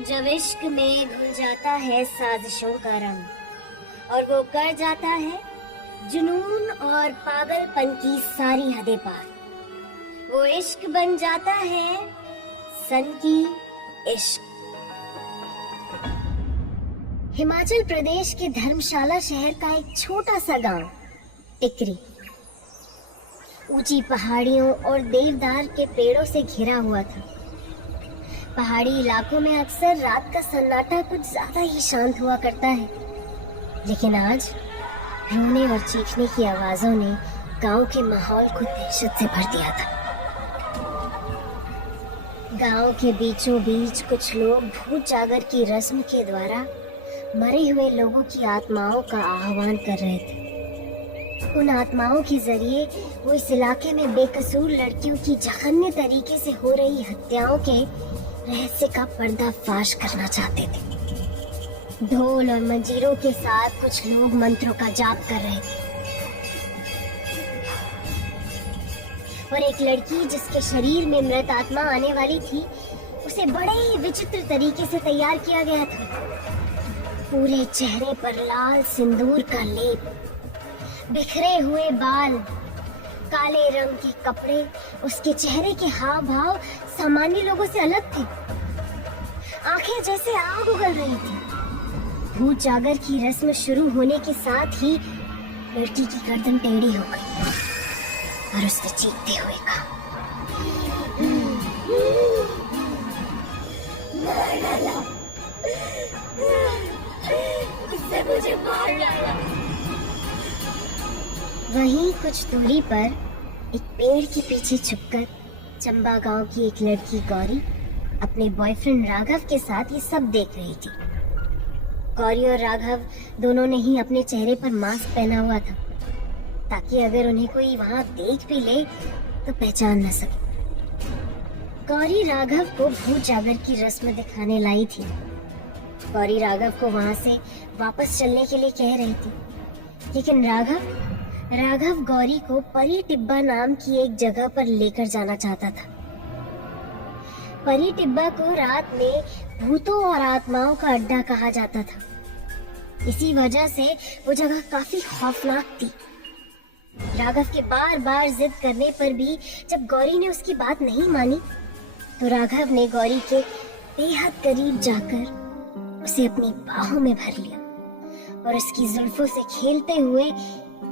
जब इश्क में घुल जाता है साजिशों का रंग और वो कर जाता है जुनून और पागलपन की सारी हदें पार, वो इश्क बन जाता है सन की इश्क। हिमाचल प्रदेश के धर्मशाला शहर का एक छोटा सा गांव टिकरी ऊंची पहाड़ियों और देवदार के पेड़ों से घिरा हुआ था। पहाड़ी इलाकों में अक्सर रात का सन्नाटा कुछ ज्यादा ही शांत हुआ करता है, लेकिन आज रोने और चीखने की आवाजों ने गांव के माहौल को दहशत से भर दिया था। गांव के बीचों बीच कुछ लोग भूत जागर की रस्म के द्वारा मरे हुए लोगों की आत्माओं का आह्वान कर रहे थे। उन आत्माओं के जरिए वो इस इलाके में बेकसूर लड़कियों की जघन्य तरीके से हो रही हत्याओं के रहस्य का पर्दाफाश करना चाहते थे। ढोल और मंजीरों के साथ कुछ लोग मंत्रों का जाप कर रहे थे और एक लड़की जिसके शरीर में मृत आत्मा आने वाली थी, उसे बड़े ही विचित्र तरीके से तैयार किया गया था। पूरे चेहरे पर लाल सिंदूर का लेप, बिखरे हुए बाल, काले रंग के कपड़े, उसके चेहरे के हाव भाव सामान्य लोगों से अलग थे। आंखें जैसे आग उगल रही थी। भूत जागर की रस्म शुरू होने के साथ ही लड़की की गर्दन टेढ़ी हो गई और उसने चीखते हुए कहा, उससे मुझे मार डाला। वहीं कुछ दूरी पर एक पेड़ के पीछे छुपकर चंबा गांव की एक लड़की गौरी अपने बॉयफ्रेंड राघव के साथ ये सब देख रही थी। गौरी और राघव दोनों ने ही अपने चेहरे पर मास्क पहना हुआ था, ताकि अगर उन्हें कोई वहां देख भी ले तो पहचान न सके। गौरी राघव को भूत जागर की रस्म दिखाने लाई थी। गौरी राघव को वहां से वापस चलने के लिए कह रही थी, लेकिन राघव गौरी को परी टिब्बा नाम की एक जगह पर लेकर जाना चाहता था। परी टिब्बा को रात में भूतों और आत्माओं का अड्डा कहा जाता था। इसी वजह से वो जगह काफी खौफनाक थी। राघव के बार बार जिद करने पर भी जब गौरी ने उसकी बात नहीं मानी, तो राघव ने गौरी के बेहद करीब जाकर उसे अपनी बाहों में भर लिया और उसकी जुल्फों से खेलते हुए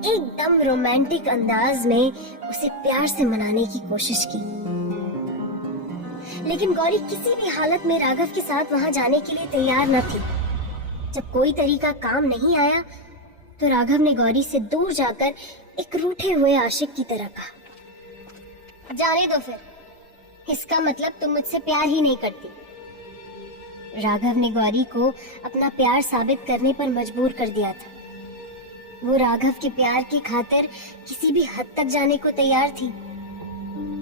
एकदम रोमांटिक अंदाज में उसे प्यार से मनाने की कोशिश की। लेकिन गौरी किसी भी हालत में राघव के साथ वहां जाने के लिए तैयार न थी। जब कोई तरीका काम नहीं आया, तो राघव ने गौरी से दूर जाकर एक रूठे हुए आशिक की तरह कहा, जाने दो फिर, इसका मतलब तुम मुझसे प्यार ही नहीं करती। राघव ने गौरी को अपना प्यार साबित करने पर मजबूर कर दिया था। वो राघव के प्यार की खातिर किसी भी हद तक जाने को तैयार थी।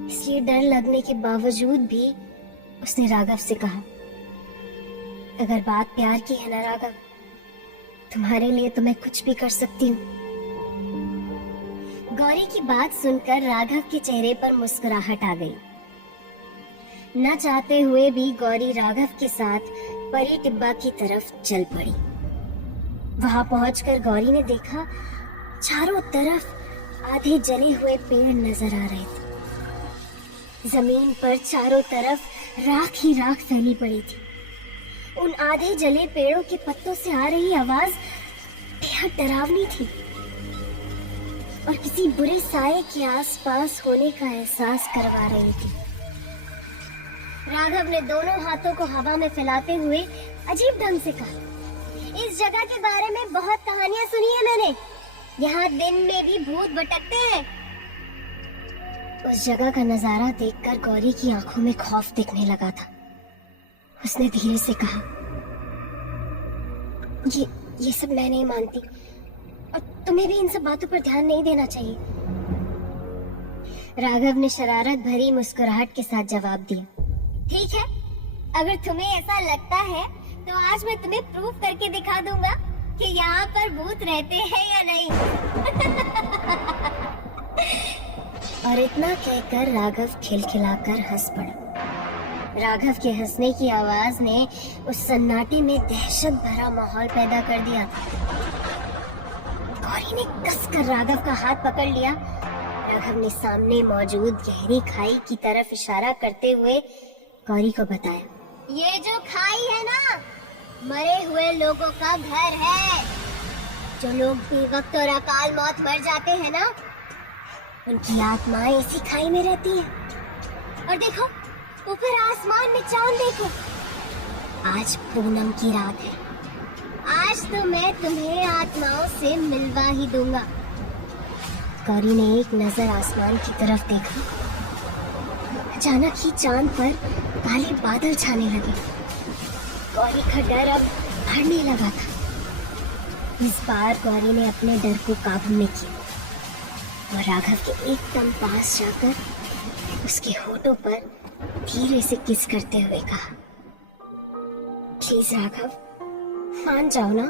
इसलिए डर लगने के बावजूद भी उसने राघव से कहा, अगर बात प्यार की है ना राघव, तुम्हारे लिए तो मैं कुछ भी कर सकती हूँ। गौरी की बात सुनकर राघव के चेहरे पर मुस्कुराहट आ गई। न चाहते हुए भी गौरी राघव के साथ परी टिब्बा की तरफ चल पड़ी। वहां पहुंचकर गौरी ने देखा, चारों तरफ आधे जले हुए पेड़ नजर आ रहे थे। जमीन पर चारों तरफ राख ही राख फैली पड़ी थी। उन आधे जले पेड़ों के पत्तों से आ रही आवाज बेहद डरावनी थी और किसी बुरे साये के आसपास होने का एहसास करवा रही थी। राघव ने दोनों हाथों को हवा में फैलाते हुए अजीब ढंग से कहा, इस जगह के बारे में बहुत कहानियां सुनी है मैंने। यहाँ दिन में भी भूत भटकते हैं। उस जगह का नजारा देखकर गौरी की आंखों में खौफ दिखने लगा था। उसने धीरे से कहा, ये सब मैं नहीं मानती और तुम्हें भी इन सब बातों पर ध्यान नहीं देना चाहिए। राघव ने शरारत भरी मुस्कुराहट के साथ जवाब दिया, ठीक है, अगर तुम्हें ऐसा लगता है तो आज मैं तुम्हें प्रूव करके दिखा दूंगा कि यहाँ पर भूत रहते हैं या नहीं। और इतना कहकर राघव खिलखिलाकर हंस पड़ा। राघव के हंसने की आवाज ने उस सन्नाटे में दहशत भरा माहौल पैदा कर दिया था। गौरी ने कसकर राघव का हाथ पकड़ लिया। राघव ने सामने मौजूद गहरी खाई की तरफ इशारा करते हुए गौरी को बताया, ये जो खाई है ना, मरे हुए लोगों का घर है। जो लोग बेवक्त और अकाल मौत मर जाते हैं ना, उनकी आत्माएं इसी खाई में रहती हैं। और देखो, ऊपर आसमान में चांद देखो। आज पूनम की रात है। आज तो मैं तुम्हें आत्माओं से मिलवा ही दूंगा। गौरी ने एक नजर आसमान की तरफ देखा। अचानक ही चांद पर काले बादल छाने लगे। गौरी का डर अब बढ़ने लगा था। इस बार गौरी ने अपने डर को काबू में किया और राघव के एकदम पास जाकर उसके होठों पर धीरे से किस करते हुए कहा, प्लीज राघव, मान जाओ ना।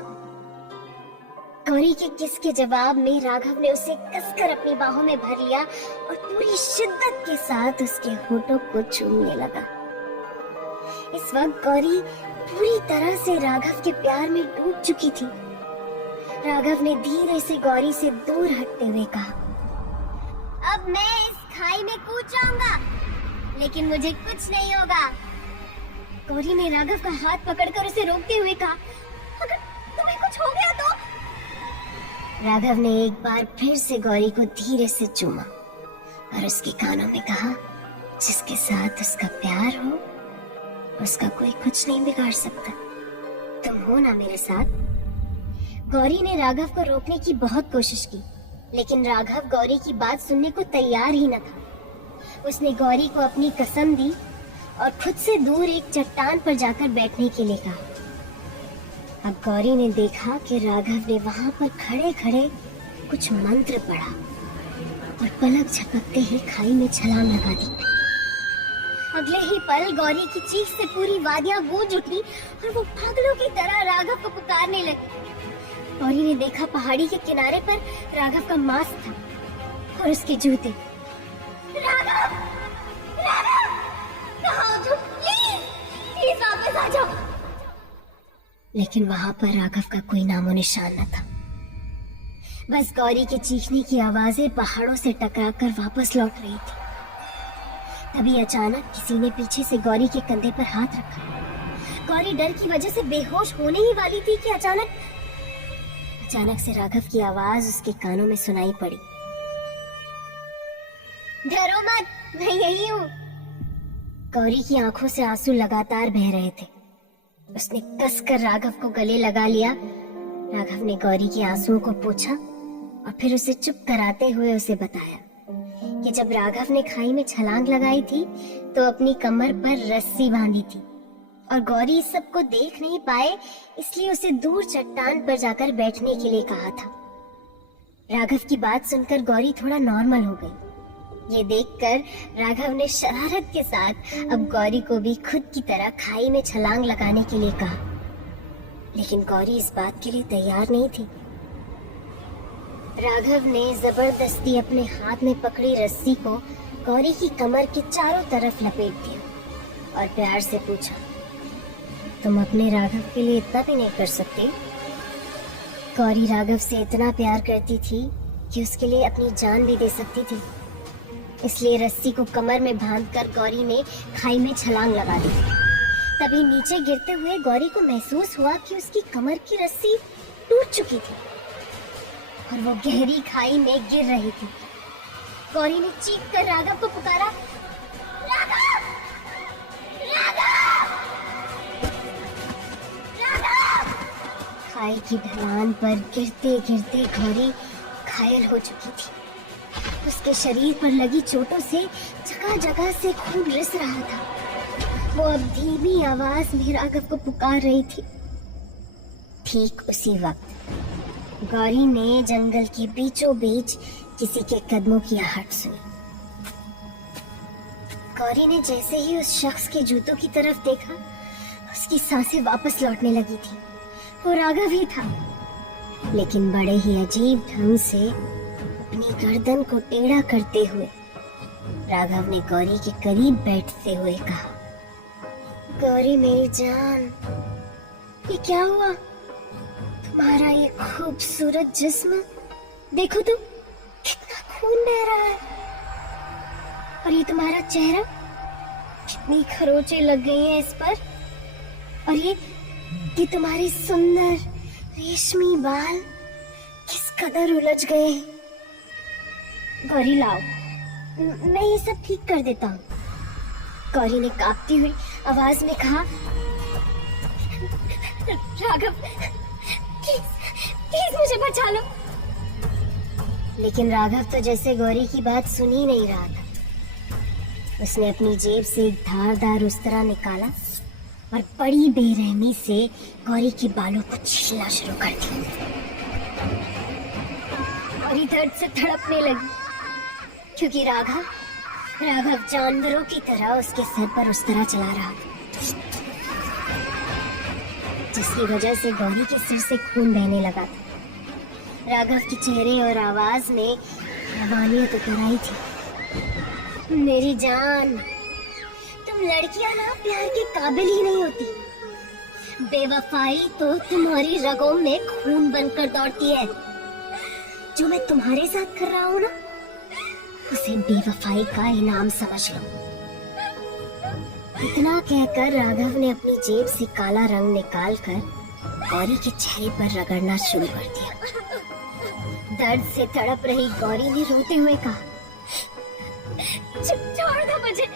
गौरी के किस के जवाब में राघव ने उसे कसकर अपनी बाहों में भर लिया और पूरी शिद्दत के साथ उसके होठों को चूमने लगा। इस वक्त गौरी पूरी तरह से राघव के प्यार में डूब चुकी थी। राघव ने धीरे से गौरी से दूर हटते हुए कहा, अब मैं इस खाई में कूद जाऊंगा, लेकिन मुझे कुछ नहीं होगा। गौरी ने राघव का हाथ पकड़कर उसे रोकते हुए कहा, अगर तुम्हें कुछ हो गया तो? राघव ने एक बार फिर से गौरी को धीरे से चूमा और उसके कानों में कहा, जिसके साथ उसका प्यार हो, उसका कोई कुछ नहीं बिगाड़ सकता। तुम हो ना मेरे साथ? गौरी ने राघव को रोकने की बहुत कोशिश की, लेकिन राघव गौरी की बात सुनने को तैयार ही न था। उसने गौरी को अपनी कसम दी और खुद से दूर एक चट्टान पर जाकर बैठने के लिए कहा। अब गौरी ने देखा कि राघव ने वहां पर खड़े खड़े कुछ मंत्र पढ़ा और पलक झपकते ही खाई में छलांग लगा दी। अगले ही पल गौरी की चीख से पूरी वादियां गूंज उठी और वो पागलों की तरह राघव को पुकारने लगी। गौरी ने देखा पहाड़ी के किनारे पर राघव का मांस था और उसके जूते। राघव, राघव, कहाँ हो तुम? प्लीज वापस आ जाओ। लेकिन वहां पर राघव का कोई नामो निशान न था। बस गौरी के चीखने की आवाजें पहाड़ों से टकराकर वापस लौट रही थी। तभी अचानक किसी ने पीछे से गौरी के कंधे पर हाथ रखा। गौरी डर की वजह से बेहोश होने ही वाली थी कि अचानक से राघव की आवाज उसके कानों में सुनाई पड़ी, डरो मत, मैं यही हूँ। गौरी की आंखों से आंसू लगातार बह रहे थे। उसने कसकर राघव को गले लगा लिया। राघव ने गौरी के आंसुओं को पोंछा और फिर उसे चुप कराते हुए उसे बताया कि जब राघव ने खाई में छलांग लगाई थी तो अपनी कमर पर रस्सी बांधी थी और गौरी इस सब को देख नहीं पाए, इसलिए उसे दूर चट्टान पर जाकर बैठने के लिए कहा था। राघव की बात सुनकर गौरी थोड़ा नॉर्मल हो गई। ये देखकर राघव ने शरारत के साथ अब गौरी को भी खुद की तरह खाई में छलांग लगाने के लिए कहा, लेकिन गौरी इस बात के लिए तैयार नहीं थी। राघव ने जबरदस्ती अपने हाथ में पकड़ी रस्सी को गौरी की कमर के चारों तरफ लपेट दिया और प्यार से पूछा, तुम अपने राघव के लिए इतना भी नहीं कर सकती? गौरी राघव से इतना प्यार करती थी कि उसके लिए अपनी जान भी दे सकती थी। इसलिए रस्सी को कमर में बांधकर गौरी ने खाई में छलांग लगा दी। तभी नीचे गिरते हुए गौरी को महसूस हुआ कि उसकी कमर की रस्सी टूट चुकी थी और वो गहरी खाई में गिर रही थी। गौरी ने चीख कर राघव को पुकारा, राघव! राघव! राघव! खाई की ढलान पर गिरते गिरते गौरी घायल हो चुकी थी। उसके शरीर पर लगी चोटों से जगह जगह से खून रिस रहा था। वो अब धीमी आवाज में राघव को पुकार रही थी। ठीक उसी वक्त गौरी ने जंगल के बीचों बीच किसी के कदमों की आहट सुनी। गौरी ने जैसे ही उस शख्स के जूतों की तरफ देखा, उसकी सांसें वापस लौटने लगी थी। वो राघव ही था, लेकिन बड़े ही अजीब ढंग से अपनी गर्दन को टेढ़ा करते हुए राघव ने गौरी के करीब बैठते हुए कहा, गौरी मेरी जान, ये क्या हुआ? तुम्हारा ये खूबसूरत जिस्म देखो तो, कितना खून बह रहा है। और ये तुम्हारा चेहरा, कितनी खरोंचें लग गई हैं इस पर। और ये तुम्हारी सुंदर रेशमी बाल किस कदर उलझ गए हैं। गौरी लाओ, मैं ये सब ठीक कर देता हूँ। गौरी ने कांपती हुई आवाज में कहा, राघव प्लीज प्लीज मुझे बचा लो। लेकिन राघव तो जैसे गौरी की बात सुन ही नहीं रहा था। उसने अपनी जेब से एक धारदार उस्तरा निकाला और बड़ी बेरहमी से गौरी के बालों को छीलना शुरू कर दिया। गौरी दर्द से तड़पने लगी, क्योंकि राघव जानवरों की तरह उसके सर पर उस्तरा चला रहा था, जिसकी वजह से गौरी के सिर से खून बहने लगा था। राघव के चेहरे और आवाज में हैवानियत उतर आई थी। मेरी जान, तुम लड़कियां ना प्यार के काबिल ही नहीं होती। बेवफाई तो तुम्हारी रगों में खून बनकर दौड़ती है। जो मैं तुम्हारे साथ कर रहा हूँ ना, उसे बेवफाई का इनाम समझ लो। इतना कहकर राघव ने अपनी जेब से काला रंग निकालकर गौरी के चेहरे पर रगड़ना शुरू कर दिया। दर्द से तड़प रही गौरी ने रोते हुए कहा, छोड़ दो मुझे,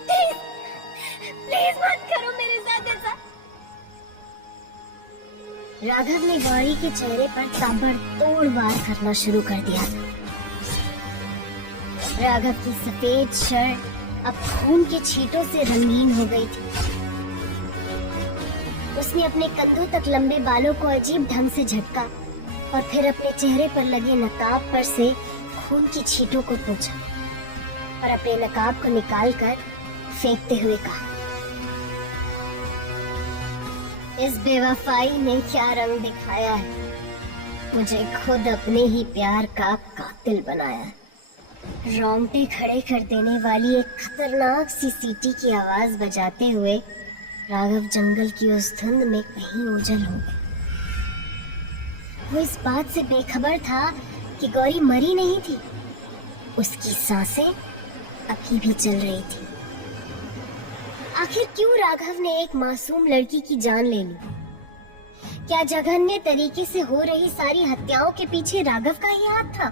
प्लीज प्लीज मत करो मेरे साथ ऐसा। राघव ने गौरी के चेहरे पर ताबड़तोड़ वार करना शुरू कर दिया था। राघव की सफेद शर्ट अब खून के छींटों से रंगीन हो गई थी। उसने अपने कंधों तक लंबे बालों को अजीब ढंग से झटका और फिर अपने चेहरे पर लगे नकाब पर से खून की छींटों को पोंछा और अपने नकाब को निकालकर फेंकते हुए कहा, इस बेवफाई ने क्या रंग दिखाया है। मुझे खुद अपने ही प्यार का कातिल बनाया है। रोंगटे खड़े कर देने वाली एक खतरनाक सी सीटी की आवाज बजाते हुए राघव जंगल की उस धुंध में कहीं ओझल हो गया। वो इस बात से बेखबर था कि गौरी मरी नहीं थी। उसकी सांसें अभी भी चल रही थी। आखिर क्यों राघव ने एक मासूम लड़की की जान ले ली? क्या जघन्य तरीके से हो रही सारी हत्याओं के पीछे राघव का ही हाथ था?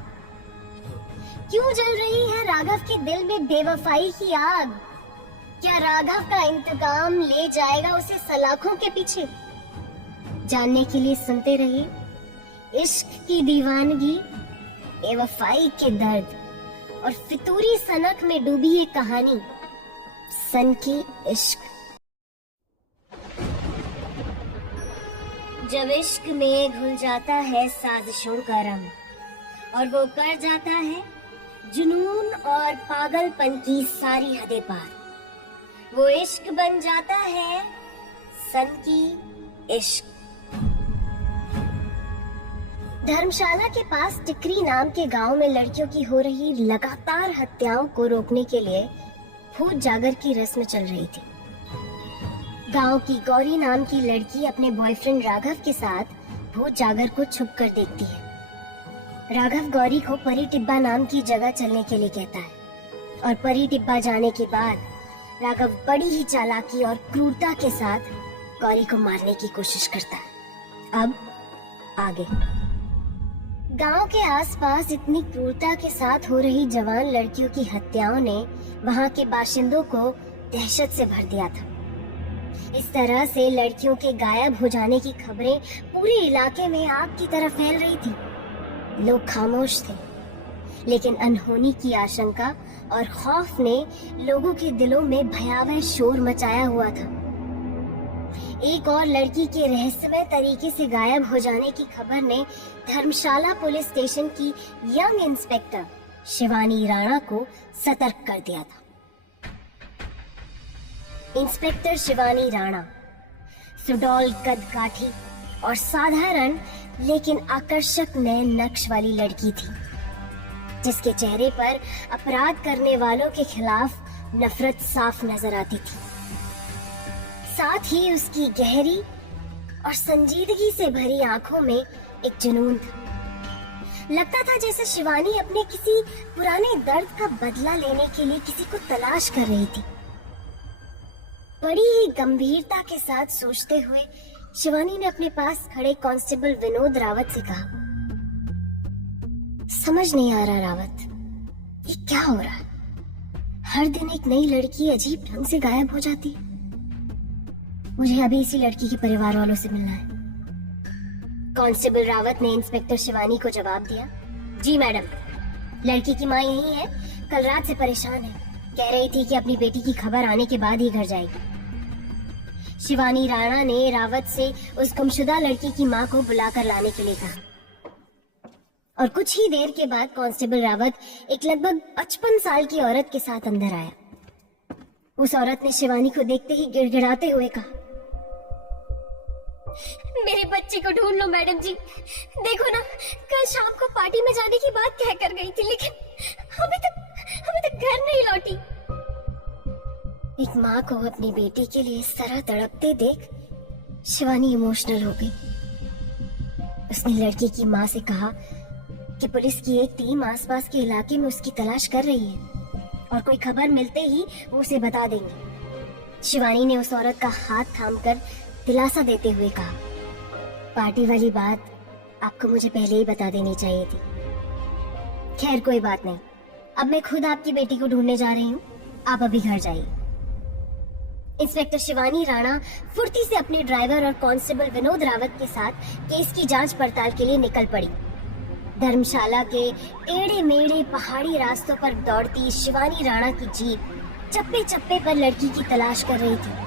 क्यों जल रही है राघव के दिल में बेवफाई की आग? क्या राघव का इंतकाम ले जाएगा उसे सलाखों के पीछे? जानने के लिए सुनते रहिए इश्क की दीवानगी, बेवफाई के दर्द और फितूरी सनक में डूबी ये कहानी, सन की इश्क। जब इश्क में घुल जाता है साजिशों का रंग और वो कर जाता है जुनून और पागलपन की सारी हदें पार, वो इश्क बन जाता है सन की इश्क। धर्मशाला के पास टिकरी नाम के गांव में लड़कियों की हो रही लगातार हत्याओं को रोकने के लिए भूत जागर की रस्म चल रही थी। गांव की गौरी नाम की लड़की अपने बॉयफ्रेंड राघव के साथ भूत जागर को छुप कर देखती है। राघव गौरी को परी टिब्बा नाम की जगह चलने के लिए कहता है और परी टिब्बा जाने के बाद राघव बड़ी ही चालाकी और क्रूरता के साथ गौरी को मारने की कोशिश करता है। अब आगे गांव के आसपास इतनी क्रूरता के साथ हो रही जवान लड़कियों की हत्याओं ने वहां के बाशिंदों को दहशत से भर दिया था। इस तरह से लड़कियों के गायब हो जाने की खबरें पूरे इलाके में आग की तरह फैल रही थी। लोग खामोश थे, लेकिन अनहोनी की आशंका और खौफ ने लोगों के दिलों में भयावह शोर मचाया हुआ था। एक और लड़की के रहस्यमय तरीके से गायब हो जाने की खबर ने धर्मशाला पुलिस स्टेशन की यंग इंस्पेक्टर शिवानी राणा को सतर्क कर दिया था। इंस्पेक्टर शिवानी राणा सुडौल कद-काठी और साधारण लेकिन आकर्षक नए नक्श वाली लड़की थी, जिसके चेहरे पर अपराध करने वालों के खिलाफ नफरत साफ नजर आती थी। साथ ही उसकी गहरी और संजीदगी से भरी आंखों में एक जुनून था। लगता था जैसे शिवानी अपने किसी पुराने दर्द का बदला लेने के लिए किसी को तलाश कर रही थी। बड़ी ही गंभीरता के साथ सोचते हुए शिवानी ने अपने पास खड़े कांस्टेबल विनोद रावत से कहा, समझ नहीं आ रहा रावत, ये क्या हो रहा है? हर दिन एक नई लड़की अजीब ढंग से गायब हो जाती है। मुझे अभी इसी लड़की के परिवार वालों से मिलना है। कांस्टेबल रावत ने इंस्पेक्टर शिवानी को जवाब दिया, जी मैडम, लड़की की माँ यही है, कल रात से परेशान है, कह रही थी कि अपनी बेटी की खबर आने के बाद ही घर जाएगी। शिवानी राणा ने रावत से उस गुमशुदा लड़की की माँ को बुलाकर लाने के लिए कहा और कुछ ही देर के बाद कांस्टेबल रावत एक लगभग 55 साल की औरत के साथ अंदर आया। उस औरत ने शिवानी को देखते ही गिड़गिड़ाते हुए कहा, मेरे बच्चे को ढूंढ लो मैडम जी। देखो ना, कल शाम को पार्टी में जाने की बात कह कर गई थी, लेकिन अभी तक घर नहीं लौटी। एक माँ को अपनी बेटी के लिए इस तरह तड़पते देख शिवानी इमोशनल हो गई। उसने लड़की की माँ से कहा कि पुलिस की एक टीम आसपास के इलाके में उसकी तलाश कर रही है और कोई खबर मिलते ही वो उसे बता देंगे। शिवानी ने उस औरत का हाथ थामकर दिलासा देते हुए कहा, पार्टी वाली बात आपको मुझे पहले ही बता देनी चाहिए थी। खैर कोई बात नहीं, अब मैं खुद आपकी बेटी को ढूंढने जा रही हूँ, आप अभी घर जाइए। इंस्पेक्टर शिवानी राणा फुर्ती से अपने ड्राइवर और कांस्टेबल विनोद रावत के साथ केस की जांच पड़ताल के लिए निकल पड़ी। धर्मशाला के टेढ़े मेढ़े पहाड़ी रास्तों पर दौड़ती शिवानी राणा की जीप चप्पे चप्पे पर लड़की की तलाश कर रही थी।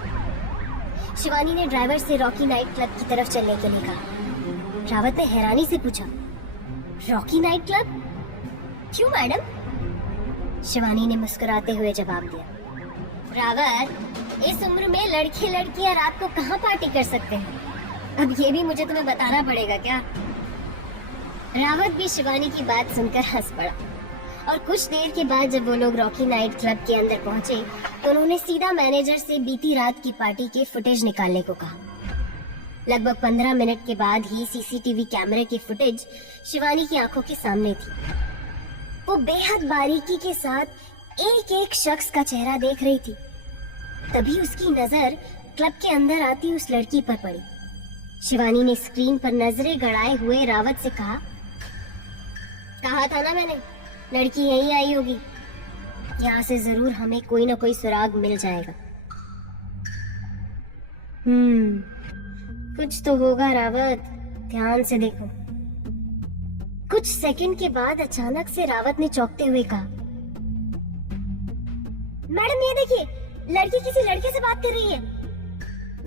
शिवानी ने ड्राइवर से रॉकी नाइट क्लब की तरफ चलने के लिए कहा। रावत ने हैरानी से पूछा, रॉकी नाइट क्लब? क्यों मैडम? शिवानी ने मुस्कुराते हुए जवाब दिया, रावत, इस उम्र में लड़के लड़कियां रात को कहाँ पार्टी कर सकते हैं? अब ये भी मुझे तुम्हें बताना पड़ेगा क्या? रावत भी शिवानी की बात सुनकर हंस पड़ा और कुछ देर के बाद जब वो लोग रॉकी नाइट क्लब के अंदर पहुंचे तो उन्होंने सीधा मैनेजर से बीती रात की पार्टी के फुटेज निकालने को कहा। लगभग 15 मिनट के बाद ही सीसीटीवी कैमरे की फुटेज शिवानी की आंखों के सामने थी। वो बेहद बारीकी के साथ एक एक शख्स का चेहरा देख रही थी। तभी उसकी नजर क्लब के अंदर आती उस लड़की पर पड़ी। शिवानी ने स्क्रीन पर नजरें गड़ाए हुए रावत से कहा था ना मैंने, लड़की यहीं आई होगी, यहाँ से जरूर हमें कोई ना कोई सुराग मिल जाएगा। कुछ तो होगा रावत, ध्यान से देखो। कुछ सेकंड के बाद अचानक से रावत ने चौंकते हुए कहा, मैडम ये देखिए, लड़की किसी लड़के से बात कर रही है,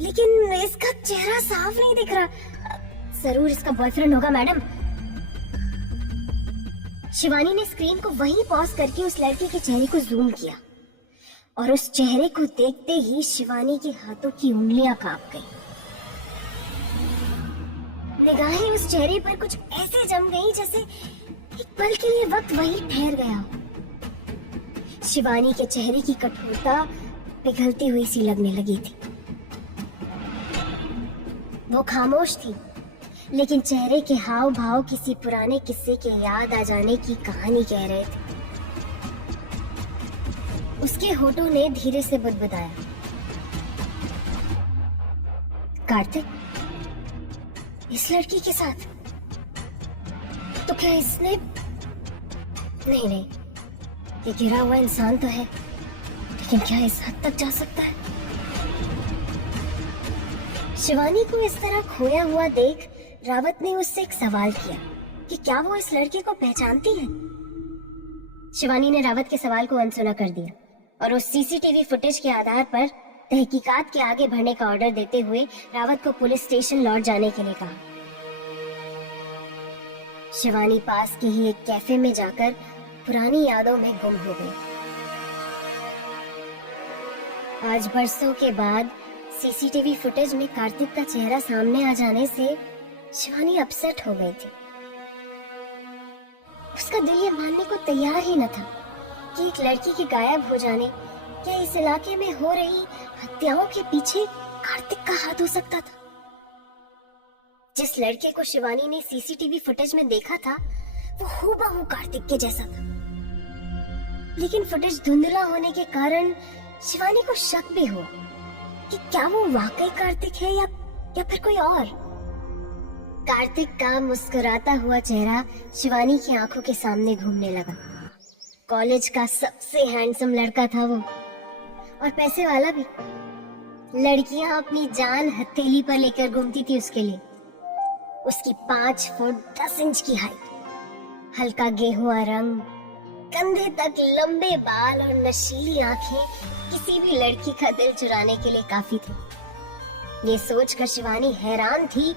लेकिन इसका चेहरा साफ नहीं दिख रहा। जरूर इसका बॉयफ्रेंड होगा मैडम। शिवानी ने स्क्रीन को वहीं पॉज करके उस लड़के के चेहरे को जूम किया और उस चेहरे को देखते ही शिवानी के हाथों की उंगलियां कांप गईं। निगाहें उस चेहरे पर कुछ ऐसे जम गईं जैसे एक पल के लिए वक्त वहीं ठहर गया हो। शिवानी के चेहरे की कठोरता पिघलती हुई सी लगने लगी थी। वो खामोश थी, लेकिन चेहरे के हाव भाव किसी पुराने किस्से के याद आ जाने की कहानी कह रहे थे। उसके होठों ने धीरे से बुदबुदाया, कार्तिक, इस लड़की के साथ? तो क्या इसने? नहीं, ये गिरा हुआ इंसान तो है, लेकिन क्या इस हद तक जा सकता है? शिवानी को इस तरह खोया हुआ देख रावत ने उससे एक सवाल किया कि क्या वो इस लड़के को पहचानती है। शिवानी ने रावत के सवाल को अनसुना कर दिया और उस सीसीटीवी फुटेज के आधार पर तहकीकात के आगे बढ़ने का ऑर्डर देते हुए रावत को पुलिस स्टेशन लौट जाने के लिए कहा। शिवानी पास के ही एक कैफे में जाकर पुरानी यादों में गुम हो गई। आज बरसों के बाद सीसीटीवी फुटेज में कार्तिक का चेहरा सामने आ जाने से शिवानी अपसेट हो गई थी। उसका दिल ये मानने को तैयार ही न था कि एक लड़की के गायब हो जाने या इस इलाके में हो रही हत्याओं के पीछे कार्तिक का हाथ हो सकता था? जिस लड़के को शिवानी ने सीसीटीवी फुटेज में देखा था वो हूबहू कार्तिक के जैसा था, लेकिन फुटेज धुंधला होने के कारण शिवानी को शक भी हुआ कि क्या वो वाकई कार्तिक है या फिर कोई और। कार्तिक का मुस्कुराता हुआ चेहरा शिवानी की आंखों के सामने घूमने लगा। कॉलेज का सबसे हैंडसम लड़का था वो, और पैसे वाला भी। लड़कियां अपनी जान हथेली पर लेकर घूमती थी उसके लिए। उसकी 5 फुट 10 इंच की हाइट, हल्का गेहुआ रंग, कंधे तक लंबे बाल और नशीली आंखें किसी भी लड़की का दिल चुराने के लिए काफी थी। ये सोचकर शिवानी हैरान थी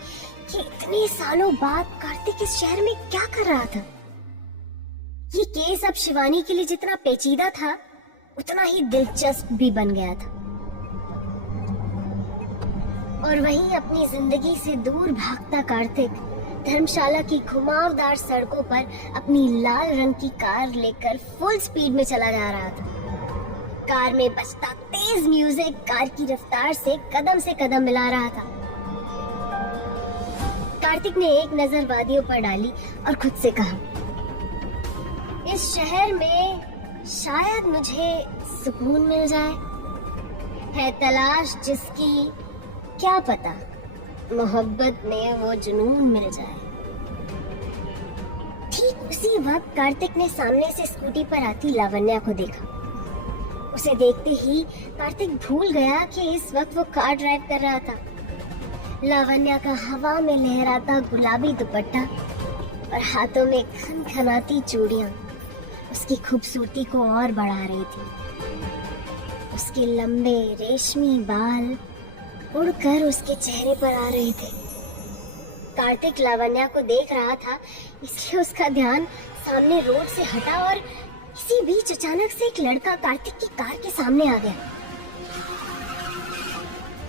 कि इतने सालों बाद कार्तिक इस शहर में क्या कर रहा था। ये केस अब शिवानी के लिए जितना पेचीदा था उतना ही दिलचस्प भी बन गया था। और वहीं अपनी जिंदगी से दूर भागता कार्तिक धर्मशाला की घुमावदार सड़कों पर अपनी लाल रंग की कार लेकर फुल स्पीड में चला जा रहा था। कार में बजता तेज म्यूजिक कार की रफ्तार से कदम मिला रहा था। कार्तिक ने एक नजर वादियों पर डाली और खुद से कहा, इस शहर में शायद मुझे सुकून मिल जाए। है तलाश जिसकी, क्या पता मोहब्बत में वो जुनून मिल जाए। ठीक उसी वक्त कार्तिक ने सामने से स्कूटी पर आती लावण्या को देखा। उसे देखते ही कार्तिक भूल गया कि इस वक्त वो कार ड्राइव कर रहा था। लावण्या का हवा में लहराता गुलाबी दुपट्टा और हाथों में खनखनाती चूड़ियां उसकी खूबसूरती को और बढ़ा रही थी। उसके लंबे रेशमी बाल उड़कर उसके चेहरे पर आ रहे थे। कार्तिक लावण्या को देख रहा था, इसलिए उसका ध्यान सामने रोड से हटा और इसी बीच अचानक से एक लड़का कार्तिक की कार के सामने आ गया।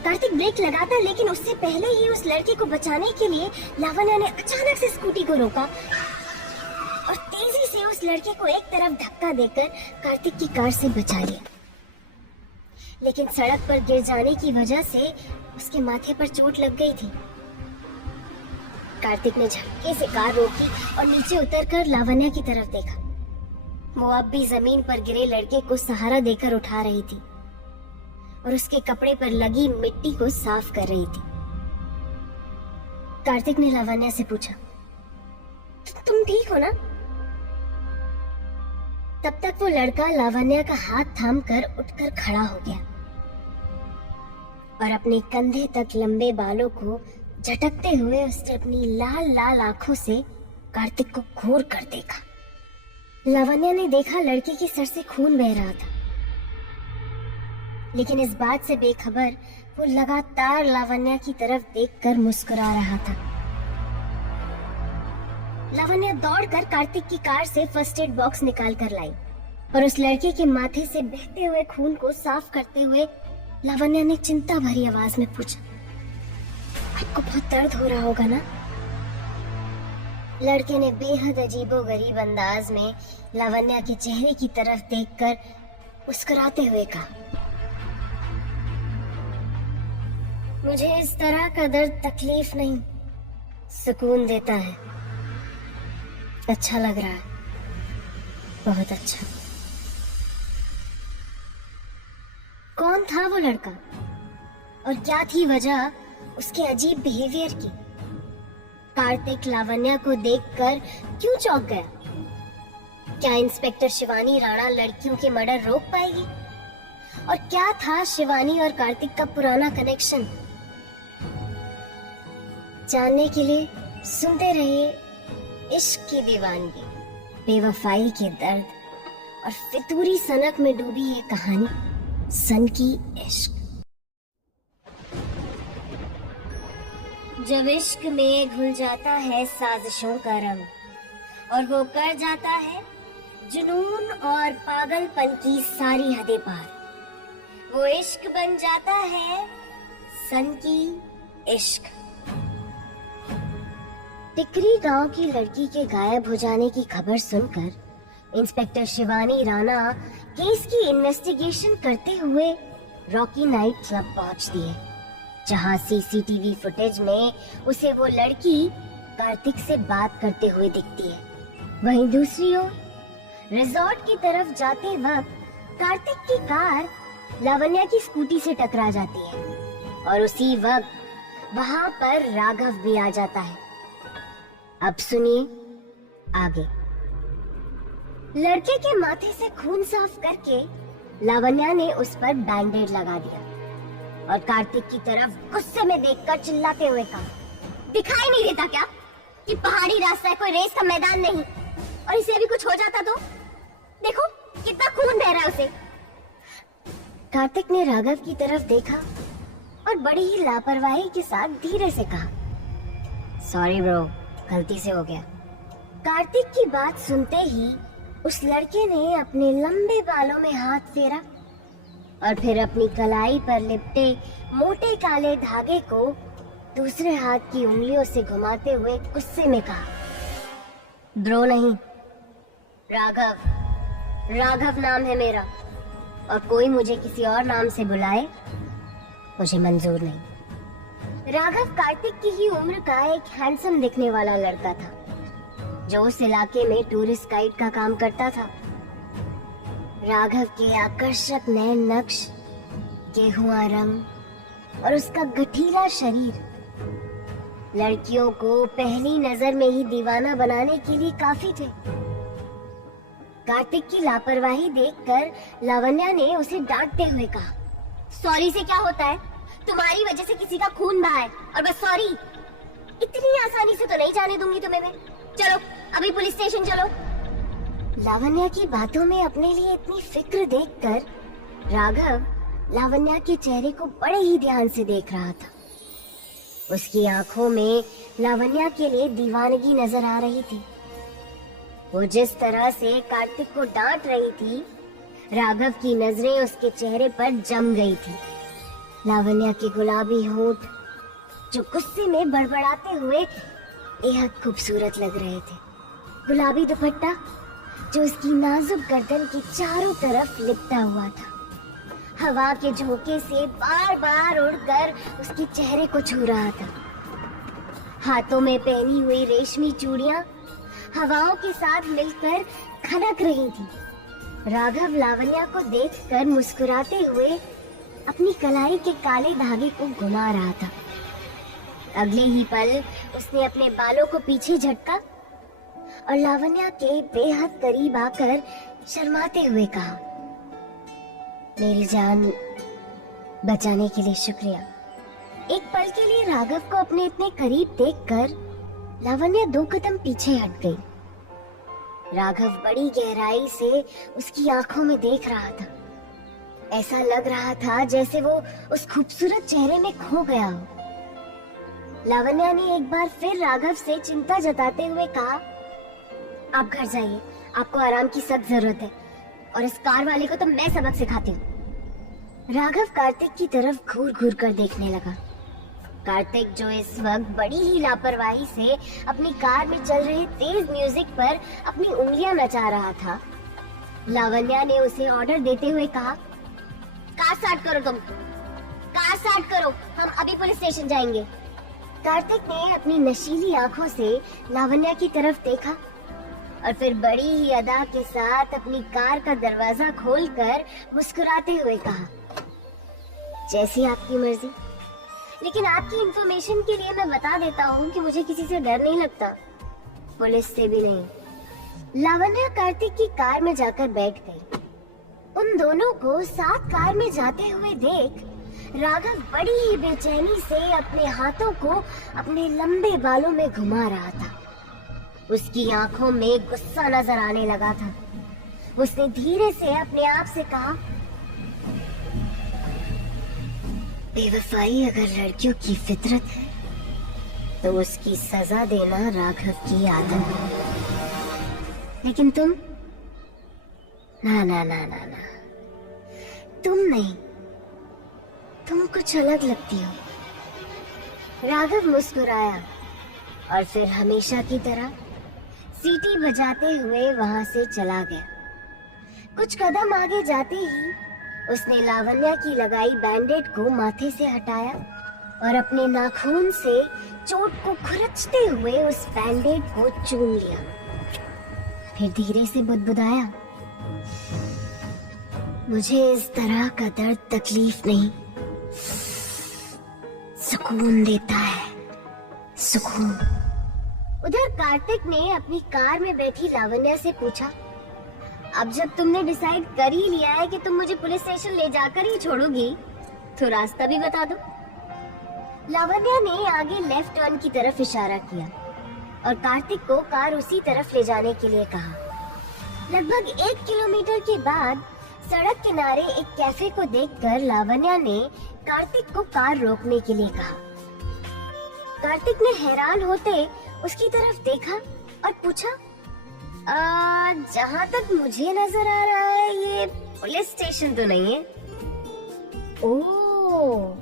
कार्तिक ब्रेक लगाता, लेकिन उससे पहले ही उस लड़के को बचाने के लिए लावण्या ने अचानक से स्कूटी को रोका और तेजी से उस लड़के को एक तरफ धक्का देकर कार्तिक की कार से बचा लिया। लेकिन सड़क पर गिर जाने की वजह से उसके माथे पर चोट लग गई थी। कार्तिक ने झटके से कार रोकी और नीचे उतरकर लावण्या की तरफ देखा। वो अब भी जमीन पर गिरे लड़के को सहारा देकर उठा रही थी और उसके कपड़े पर लगी मिट्टी को साफ कर रही थी। कार्तिक ने लावण्या से पूछा, तुम ठीक हो ना? तब तक वो लड़का लावण्या का हाथ थामकर उठकर खड़ा हो गया और अपने कंधे तक लंबे बालों को झटकते हुए उसने अपनी लाल लाल आंखों से कार्तिक को घूर कर देखा। लावण्या ने देखा लड़के के सर से खून बह रहा था, लेकिन इस बात से बेखबर वो लगातार लावण्या की तरफ देखकर मुस्कुरा रहा था। लावण्या दौड़कर कार्तिक की कार से फर्स्ट एड बॉक्स निकाल कर लाई और उस लड़के के माथे से बहते हुए खून को साफ करते हुए लावण्या ने चिंता भरी आवाज में पूछा, आपको बहुत दर्द हो रहा होगा ना? लड़के ने बेहद अजीबोगरीब अंदाज में लावण्या के चेहरे की तरफ देखकर मुस्कुराते हुए कहा, मुझे इस तरह का दर्द तकलीफ नहीं, सुकून देता है। अच्छा लग रहा है, बहुत अच्छा। कौन था वो लड़का और क्या थी वजह उसके अजीब बिहेवियर की? कार्तिक लावण्या को देखकर क्यों चौंक गया? क्या इंस्पेक्टर शिवानी राणा लड़कियों के मर्डर रोक पाएगी? और क्या था शिवानी और कार्तिक का पुराना कनेक्शन? जानने के लिए सुनते रहिए इश्क की दीवानगी, बेवफाई के दर्द और फितूरी सनक में डूबी ये कहानी, सन की इश्क। जब इश्क में घुल जाता है साजिशों का रंग और वो कर जाता है जुनून और पागलपन की सारी हदें पार, वो इश्क बन जाता है सन की इश्क। टिकरी गांव की लड़की के गायब हो जाने की खबर सुनकर इंस्पेक्टर शिवानी राणा केस की इन्वेस्टिगेशन करते हुए रॉकी नाइट क्लब पहुंच दिए। जहां सीसीटीवी फुटेज में उसे वो लड़की कार्तिक से बात करते हुए दिखती है। वहीं दूसरी ओर रिजॉर्ट की तरफ जाते वक्त कार्तिक की कार लावण्या की स्कूटी से टकरा जाती है और उसी वक्त वहां पर राघव भी आ जाता है। अब सुनिए आगे। लड़के के माथे से खून साफ करके लावण्या ने उस पर बैंडेड लगा दिया और कार्तिक की तरफ गुस्से में देखकर चिल्लाते हुए कहा, दिखाई नहीं देता क्या कि पहाड़ी रास्ता है, कोई रेस का मैदान नहीं, और इसे अभी कुछ हो जाता तो देखो कितना खून बह रहा है उसे। कार्तिक ने राघव की तरफ देखा और बड़ी ही लापरवाही के साथ धीरे से कहा, सॉरी ब्रो, गलती से हो गया। कार्तिक की बात सुनते ही उस लड़के ने अपने लंबे बालों में हाथ फेरा और फिर अपनी कलाई पर लिपटे मोटे काले धागे को दूसरे हाथ की उंगलियों से घुमाते हुए गुस्से में कहा, ब्रो नहीं, राघव, राघव नाम है मेरा, और कोई मुझे किसी और नाम से बुलाए मुझे मंजूर नहीं। राघव कार्तिक की ही उम्र का एक हैंडसम दिखने वाला लड़का था जो उस इलाके में टूरिस्ट गाइड का काम करता था। राघव के आकर्षक नए नक्श, गेहुआ रंग और उसका गठीला शरीर लड़कियों को पहली नजर में ही दीवाना बनाने के लिए काफी थे। कार्तिक की लापरवाही देखकर लावण्या ने उसे डांटते हुए कहा, सॉरी से क्या होता है, तुम्हारी वजह से किसी का खून बहा है और बस सॉरी। इतनी आसानी से तो नहीं जाने दूंगी तुम्हें मैं, चलो अभी पुलिस स्टेशन चलो। लावण्या की बातों में अपने लिए इतनी फिक्र देखकर राघव लावण्या के चेहरे को बड़े ही ध्यान से देख रहा था। उसकी आंखों में लावण्या के लिए दीवानगी नजर आ रही थी। वो जिस तरह से कार्तिक को डांट रही थी, राघव की नजरें उसके चेहरे पर जम गई थी। लावण्या के गुलाबी होंठ जो गुस्से में बड़बड़ाते हुए बेहद खूबसूरत लग रहे थे, गुलाबी दुपट्टा जो उसकी नाजुक गर्दन के चारों तरफ लिपटा हुआ था, हवा के झोंके से बार बार उड़कर उसके चेहरे को छू रहा था। हाथों में पहनी हुई रेशमी चूड़ियां हवाओं के साथ मिलकर खनक रही थी। राघव लावण्या को देखकर मुस्कुराते हुए अपनी कलाई के काले धागे को घुमा रहा था। अगले ही पल उसने अपने बालों को पीछे झटका और लावण्या के बेहद करीब आकर शर्माते हुए कहा, मेरी जान बचाने के लिए शुक्रिया। एक पल के लिए राघव को अपने इतने करीब देखकर लावण्या 2 कदम पीछे हट गई। राघव बड़ी गहराई से उसकी आंखों में देख रहा था। ऐसा लग रहा था जैसे वो उस खूबसूरत चेहरे में खो गया हो। लावण्या ने एक बार फिर राघव से चिंता जताते हुए कहा, आप घर जाइए, आपको आराम की सख्त जरूरत है और इस कार वाले को तो मैं सबक सिखाती हूँ। राघव कार्तिक की तरफ घूर घूर कर देखने लगा। कार्तिक जो इस वक्त बड़ी ही लापरवाही से अपनी कार में चल रहे तेज म्यूजिक पर अपनी उंगलियां नचा रहा था। लावण्या ने उसे ऑर्डर देते हुए कहा, कार स्टार्ट करो, तुम कार स्टार्ट करो, हम अभी पुलिस स्टेशन जाएंगे। कार्तिक ने अपनी नशीली आंखों से लावण्या की तरफ देखा और फिर बड़ी ही अदा के साथ अपनी कार का दरवाजा खोलकर मुस्कुराते हुए कहा, जैसी आपकी मर्जी, लेकिन आपकी इंफॉर्मेशन के लिए मैं बता देता हूँ कि मुझे किसी से डर नहीं लगता, पुलिस से भी नहीं। लावण्या कार्तिक की कार में जाकर बैठ गई। उन दोनों को साथ कार में जाते हुए देख राघव बड़ी ही बेचैनी से अपने हाथों को अपने लंबे बालों में घुमा रहा था। उसकी आंखों में गुस्सा नजर आने लगा था। उसने धीरे से अपने आप से कहा, बेवफाई अगर लड़कियों की फितरत है तो उसकी सजा देना राघव की आदत है, लेकिन तुम ना ना ना ना ना, तुम नहीं, तुम कुछ अलग लगती हो। राघव मुस्कुराया और फिर हमेशा की तरह सीटी बजाते हुए वहां से चला गया। कुछ कदम आगे जाते ही उसने लावण्या की लगाई बैंडेड को माथे से हटाया और अपने नाखून से चोट को खुरचते हुए उस बैंडेड को चूम लिया। फिर धीरे से बुदबुदाया, मुझे इस तरह का दर्द तकलीफ नहीं, सुकून देता है, सुकून। उधर कार्तिक ने अपनी कार में बैठी लावण्या से पूछा, अब जब तुमने डिसाइड कर ही लिया है कि तुम मुझे पुलिस स्टेशन ले जाकर ही छोड़ोगी, तो रास्ता भी बता दो। लावण्या ने आगे लेफ्ट टर्न की तरफ इशारा किया और कार्तिक को कार उसी तरफ ले जाने के लिए कहा। लगभग 1 किलोमीटर के बाद सड़क किनारे एक कैफे को देखकर लावण्या ने कार्तिक को कार रोकने के लिए कहा। कार्तिक ने हैरान होते उसकी तरफ देखा और पूछा, जहाँ तक मुझे नजर आ रहा है ये पुलिस स्टेशन तो नहीं है। ओह,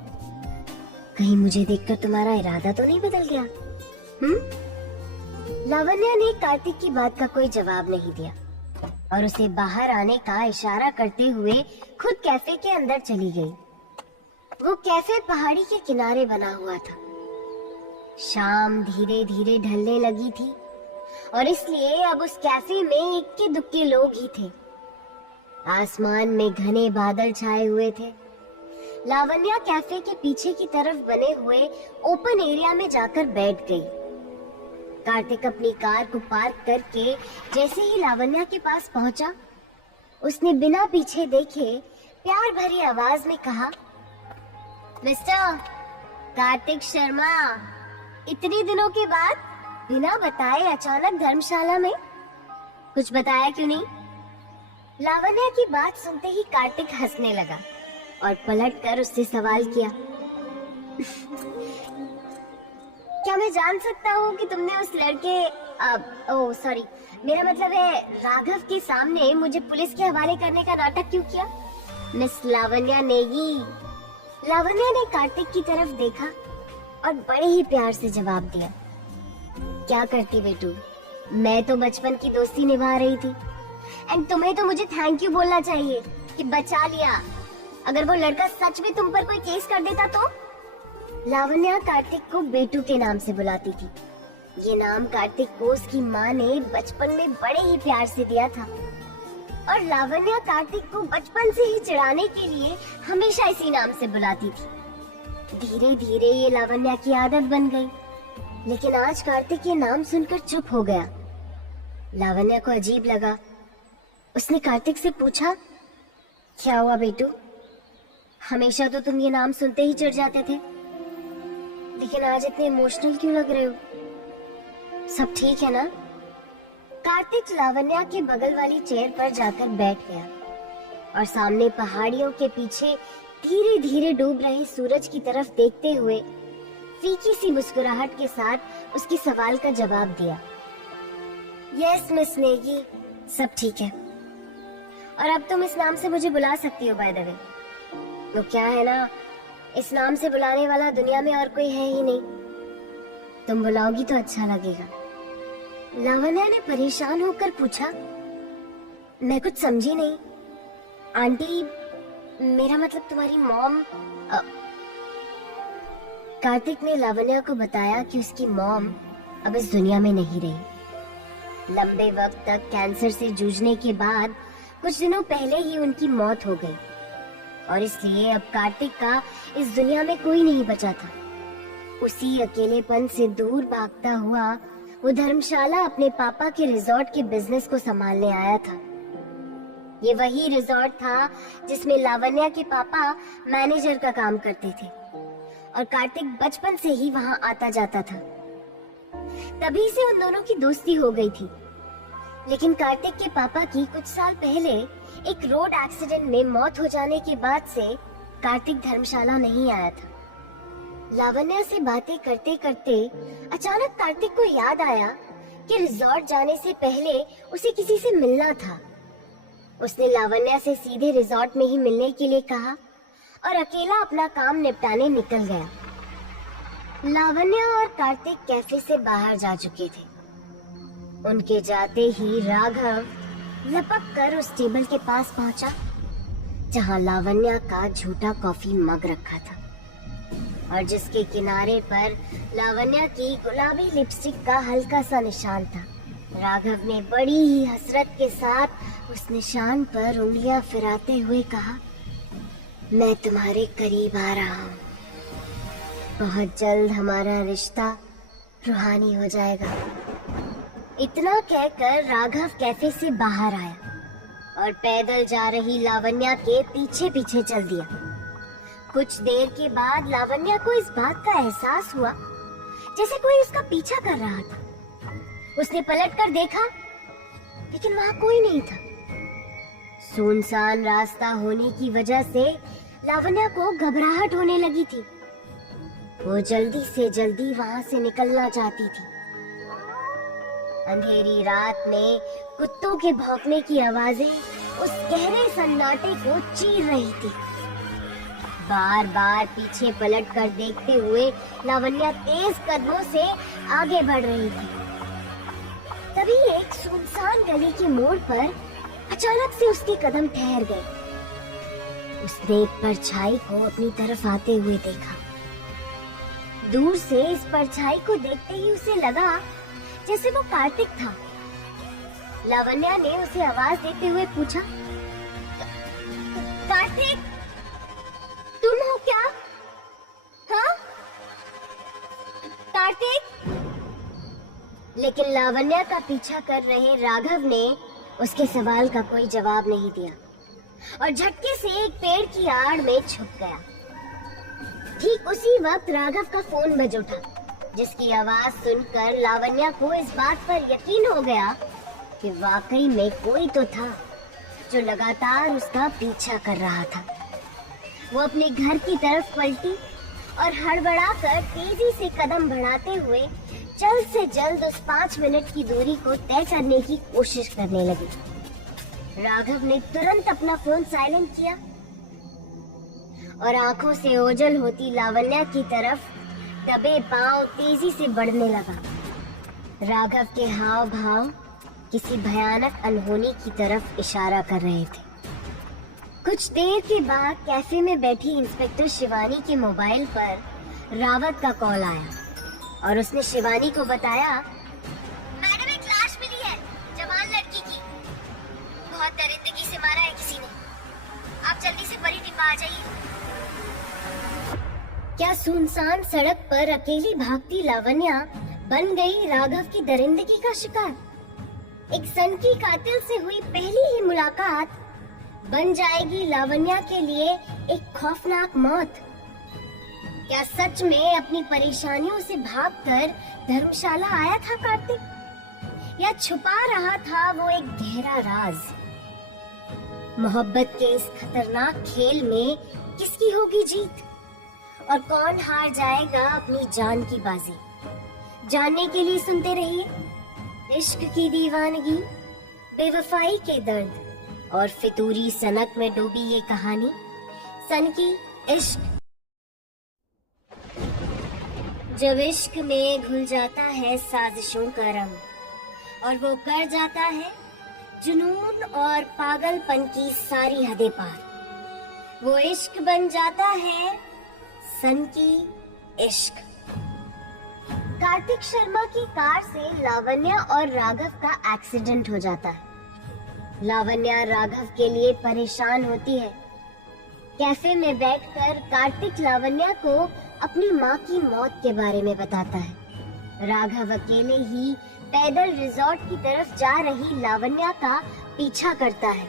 कहीं मुझे देखकर तुम्हारा इरादा तो नहीं बदल गया? लावण्या ने कार्तिक की बात का कोई जवाब नहीं दिया और उसे बाहर आने का इशारा करते हुए खुद कैफे के अंदर चली गई। वो कैफे पहाड़ी के किनारे बना हुआ था। शाम धीरे धीरे ढलने लगी थी और इसलिए अब उस कैफे में इक्के दुक्के लोग ही थे। आसमान में घने बादल छाए हुए थे। लावण्या कैफे के पीछे की तरफ बने हुए ओपन एरिया में जाकर बैठ गई। कार्तिक अपनी कार को पार्क करके जैसे ही लावण्या के पास पहुंचा, उसने बिना पीछे देखे प्यार भरी आवाज में कहा, मिस्टर कार्तिक शर्मा, इतने दिनों के बाद बिना बताए अचानक धर्मशाला में, कुछ बताया क्यों नहीं? लावण्या की बात सुनते ही कार्तिक हंसने लगा और पलटकर उससे सवाल किया, क्या मैं जान सकता हूँ कि तुमने उस लड़के ओह सॉरी, मेरा मतलब है राघव के सामने मुझे पुलिस के हवाले करने का नाटक क्यों किया? मिस लावण्या नेगी। लावण्या ने कार्तिक की तरफ देखा और बड़े ही प्यार से जवाब दिया, क्या करती बेटू, मैं तो बचपन की दोस्ती निभा रही थी। एंड तुम्हें तो मुझे थैंक यू बोलना चाहिए कि बचा लिया। अगर वो लड़का सच में तुम पर कोई केस कर देता तो? लावण्या कार्तिक को बेटू के नाम से बुलाती थी। ये नाम कार्तिक को उसकी माँ ने बचपन में बड़े ही प्यार से दिया था और लावण्या कार्तिक को बचपन से ही चिढ़ाने के लिए हमेशा इसी नाम से बुलाती थी। धीरे धीरे ये लावण्या की आदत बन गई, लेकिन आज कार्तिक ये नाम सुनकर चुप हो गया। लावण्या को अजीब लगा। उसने कार्तिक से पूछा, क्या हुआ बेटू, हमेशा तो तुम ये नाम सुनते ही चिढ़ जाते थे, लेकिन आज इतने इमोशनल क्यों लग रहे हो? सब ठीक है ना? कार्तिक लावण्या के बगल वाली चेयर पर जाकर बैठ गया और सामने पहाड़ियों के पीछे धीरे धीरे डूब रहे सूरज की तरफ देखते हुए फीकी सी मुस्कुराहट के साथ उसके सवाल का जवाब दिया, यस मिस नेगी, सब ठीक है और अब तुम इस नाम से मुझे बुला सकती हो। बाय द वे, तो क्या है ना, इस नाम से बुलाने वाला दुनिया में और कोई है ही नहीं। तुम बुलाओगी तो अच्छा लगेगा। लावण्या ने परेशान होकर पूछा, मैं कुछ समझी नहीं। आंटी, मेरा मतलब तुम्हारी मॉम। कार्तिक ने लावण्या को बताया कि उसकी मॉम अब इस दुनिया में नहीं रही। लंबे वक्त तक कैंसर से जूझने के बाद कुछ दिनों पहले ही उनकी मौत हो गई और इसलिए अब कार्तिक का इस दुनिया में कोई नहीं बचा था। उसी अकेलेपन से दूर भागता हुआ वो धर्मशाला अपने पापा के रिजॉर्ट के बिजनेस को संभालने आया था। ये वही रिजॉर्ट था जिसमें लावण्या के पापा मैनेजर का काम करते थे और कार्तिक बचपन से ही वहां आता जाता था। तभी से उन दोनों की दोस्ती हो गई थी। लेकिन कार्तिक के पापा की कुछ साल पहले एक रोड एक्सीडेंट में मौत हो जाने के बाद से कार्तिक धर्मशाला नहीं आया था। लावण्या से बातें करते करते अचानक कार्तिक को याद आया कि रिजॉर्ट जाने से पहले उसे किसी से मिलना था। उसने लावण्या से सीधे रिजॉर्ट में ही मिलने के लिए कहा और अकेला अपना काम निपटाने निकल गया। लावण्या और कार्तिक कैफे से बाहर जा चुके थे। उनके जाते ही राघव लपक कर उस टेबल के पास पहुंचा जहां लावण्या का झूठा कॉफी मग रखा था। और जिसके किनारे पर लावण्या की गुलाबी लिपस्टिक का हल्का सा निशान था। राघव ने बड़ी ही हसरत के साथ उस निशान पर उंगलियां फिराते हुए कहा, मैं तुम्हारे करीब आ रहा हूँ। बहुत जल्द हमारा रिश्ता रूहानी हो जाएगा। इतना कहकर राघव कैफे से बाहर आया और पैदल जा रही लावण्या के पीछे पीछे चल दिया। कुछ देर के बाद लावण्या को इस बात का एहसास हुआ जैसे कोई उसका पीछा कर रहा था। उसने पलटकर देखा, लेकिन वहां कोई नहीं था। सुनसान रास्ता होने की वजह से लावण्या को घबराहट होने लगी थी। वो जल्दी से जल्दी वहां से निकलना चाहती थी। अंधेरी रात में कुत्तों के भौंकने की आवाजें उस गहरे सन्नाटे को चीर रही थी। बार बार पीछे पलट कर देखते हुए लावण्या तेज कदमों से आगे बढ़ रही थी। तभी एक सुनसान गली के मोड़ पर अचानक से उसके कदम ठहर गए। उसने एक परछाई को अपनी तरफ आते हुए देखा। दूर से इस परछाई को देखते ही उसे लगा जैसे वो कार्तिक था। लावण्या ने उसे आवाज देते हुए पूछा, कार्तिक, तुम हो क्या? हाँ? कार्तिक? लेकिन लावण्या का पीछा कर रहे राघव ने उसके सवाल का कोई जवाब नहीं दिया और झटके से एक पेड़ की आड़ में छुप गया। ठीक उसी वक्त राघव का फोन बज उठा, जिसकी आवाज सुनकर लावण्या को इस बात पर यकीन हो गया कि वाकई में कोई तो था जो लगातार उसका पीछा कर रहा था। वो अपने घर की तरफ पलटी और हड़बड़ाकर तेजी से कदम बढ़ाते हुए जल्द से जल्द उस 5 मिनट की दूरी को तय करने की कोशिश करने लगी। राघव ने तुरंत अपना फोन साइलेंट किया और आंखों से ओझल होती लावण्या की तरफ दबे पांव तेजी से बढ़ने लगा। राघव के हाव भाव किसी भयानक अनहोनी की तरफ इशारा कर रहे थे। कुछ देर के बाद कैफे में बैठी इंस्पेक्टर शिवानी के मोबाइल पर रावत का कॉल आया और उसने शिवानी को बताया, मैडम एक लाश मिली है, जवान लड़की की। बहुत दरिंदगी से मारा है किसी ने। आप जल्दी से परी टिब्बा आ जाइए। क्या सुनसान सड़क पर अकेली भागती लावण्या बन गई राघव की दरिंदगी का शिकार? एक सनकी कातिल से हुई पहली ही मुलाकात बन जाएगी लावण्या के लिए एक खौफनाक मौत। क्या सच में अपनी परेशानियों से भागकर धर्मशाला आया था कार्तिक, या छुपा रहा था वो एक गहरा राज? मोहब्बत के इस खतरनाक खेल में किसकी होगी जीत और कौन हार जाएगा अपनी जान की बाजी? जानने के लिए सुनते रहिए इश्क की दीवानगी, बेवफाई के दर्द और फितूरी सनक में डूबी ये कहानी, सनकी इश्क। जब इश्क में घुल जाता है साजिशों का रंग और वो कर जाता है जुनून और पागलपन की सारी हदें पार, वो इश्क बन जाता है सनकी इश्क। कार्तिक शर्मा की कार से लावण्या और राघव का एक्सीडेंट हो जाता है। लावण्या राघव के लिए परेशान होती है। कैफे में बैठकर कार्तिक लावण्या को अपनी माँ की मौत के बारे में बताता है। राघव अकेले ही पैदल रिजॉर्ट की तरफ जा रही लावण्या का पीछा करता है,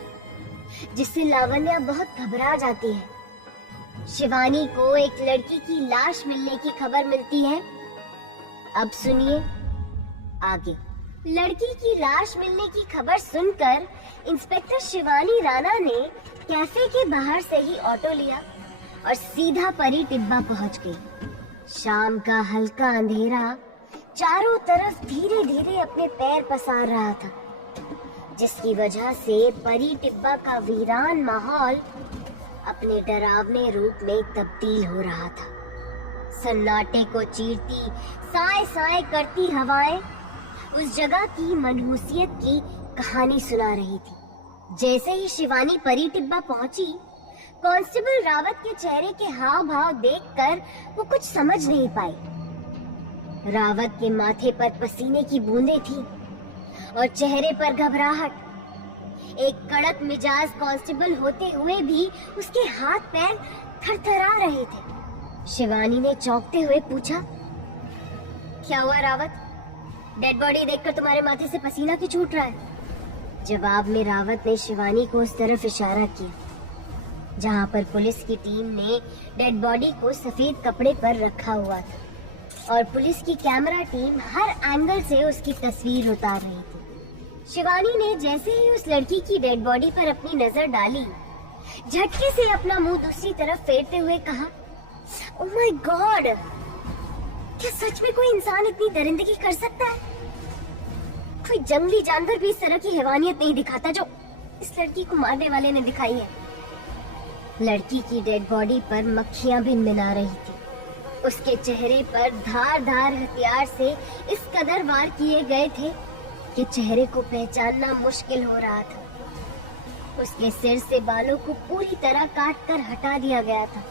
जिससे लावण्या बहुत घबरा जाती है। शिवानी को एक लड़की की लाश मिलने की खबर मिलती है। अब सुनिए आगे। लड़की की लाश मिलने की खबर सुनकर इंस्पेक्टर शिवानी राणा ने कैफे के बाहर से ही ऑटो लिया और सीधा परी टिब्बा पहुंच गई। शाम का हल्का अंधेरा चारों तरफ धीरे धीरे अपने पैर पसार रहा था, जिसकी वजह से परी टिब्बा का वीरान माहौल अपने डरावने रूप में तब्दील हो रहा था। सन्नाटे को चीरती साए साए करती हवाएं उस जगह की मनहूसियत की कहानी सुना रही थी। जैसे ही शिवानी परी टिब्बा पहुंची कांस्टेबल रावत के चेहरे के हाव भाव देखकर वो कुछ समझ नहीं पाई। रावत के माथे पर पसीने की बूंदें थी और चेहरे पर घबराहट। एक कड़क मिजाज कांस्टेबल होते हुए भी उसके हाथ पैर थरथरा रहे थे। शिवानी ने चौंकते हुए पूछा, क्या हुआ रावत? डेड बॉडी देखकर तुम्हारे माथे से पसीना क्यों छूट रहा है? जवाब में रावत ने शिवानी को उस तरफ इशारा किया जहां पर पुलिस की टीम ने डेड बॉडी को सफेद कपड़े पर रखा हुआ था और पुलिस की कैमरा टीम हर एंगल से उसकी तस्वीर उतार रही थी। शिवानी ने जैसे ही उस लड़की की डेड बॉडी पर अपनी नजर डाली, झटके से अपना मुंह दूसरी तरफ फेरते हुए कहा, ओह माय गॉड, क्या सच में कोई इंसान इतनी दरिंदगी कर सकता है? कोई जंगली जानवर भी इस तरह की हैवानियत नहीं दिखाता जो इस लड़की को मारने वाले ने दिखाई है। लड़की की डेड बॉडी पर मक्खियां भिनभिना रही थी। उसके चेहरे पर धारदार हथियार से इस कदर वार किए गए थे कि चेहरे को पहचानना मुश्किल हो रहा था। उसके सिर से बालों को पूरी तरह काट कर हटा दिया गया था।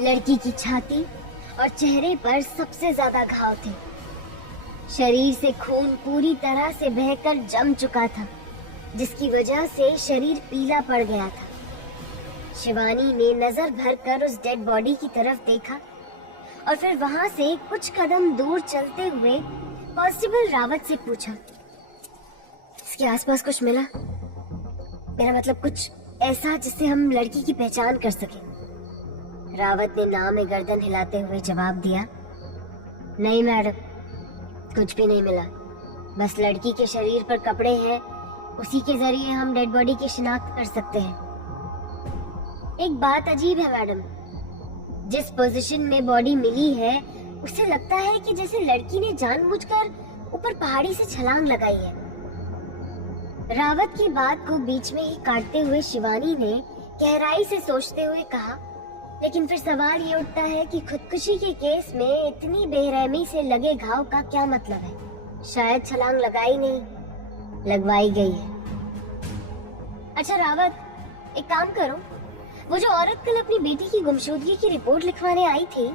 लड़की की छाती और चेहरे पर सबसे ज्यादा घाव थे। शरीर से खून पूरी तरह से बहकर जम चुका था, जिसकी वजह से शरीर पीला पड़ गया था। शिवानी ने नजर भरकर उस डेड बॉडी की तरफ देखा और फिर वहां से कुछ कदम दूर चलते हुए कांस्टेबल रावत से पूछा, इसके आसपास कुछ मिला? मेरा मतलब कुछ ऐसा जिससे हम लड़की की पहचान कर सके। रावत ने नाम में गर्दन हिलाते हुए जवाब दिया, नहीं मैडम, कुछ भी नहीं मिला। बस लड़की के शरीर पर कपड़े हैं, उसी के जरिए हम डेड बॉडी की शिनाख्त कर सकते हैं। एक बात अजीब है मैडम, जिस पोजीशन में बॉडी मिली है उसे लगता है कि जैसे लड़की ने जानबूझकर ऊपर पहाड़ी से छलांग लगाई है। रावत की बात को बीच में ही काटते हुए शिवानी ने गहराई से सोचते हुए कहा, लेकिन फिर सवाल ये उठता है कि खुदकुशी के केस में इतनी बेरहमी से लगे घाव का क्या मतलब है? शायद छलांग लगाई नहीं, लगवाई गई है। अच्छा रावत, एक काम करो, वो जो औरत कल अपनी बेटी की गुमशुदगी की रिपोर्ट लिखवाने आई थी,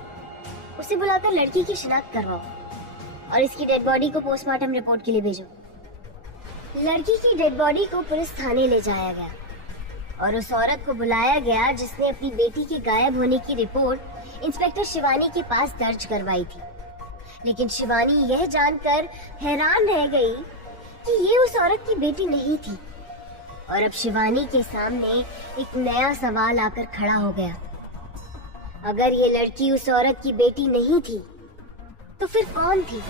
उसे बुलाकर लड़की की शिनाख्त करवाओ और इसकी डेड बॉडी को पोस्टमार्टम रिपोर्ट के लिए भेजो। लड़की की डेड बॉडी को पुलिस थाने ले जाया गया और उस औरत को बुलाया गया जिसने अपनी बेटी के गायब होने की रिपोर्ट इंस्पेक्टर शिवानी के पास दर्ज करवाई थी। लेकिन शिवानी यह जानकर हैरान रह गई कि ये उस औरत की बेटी नहीं थी और अब शिवानी के सामने एक नया सवाल आकर खड़ा हो गया। अगर ये लड़की उस औरत की बेटी नहीं थी तो फिर कौन थी?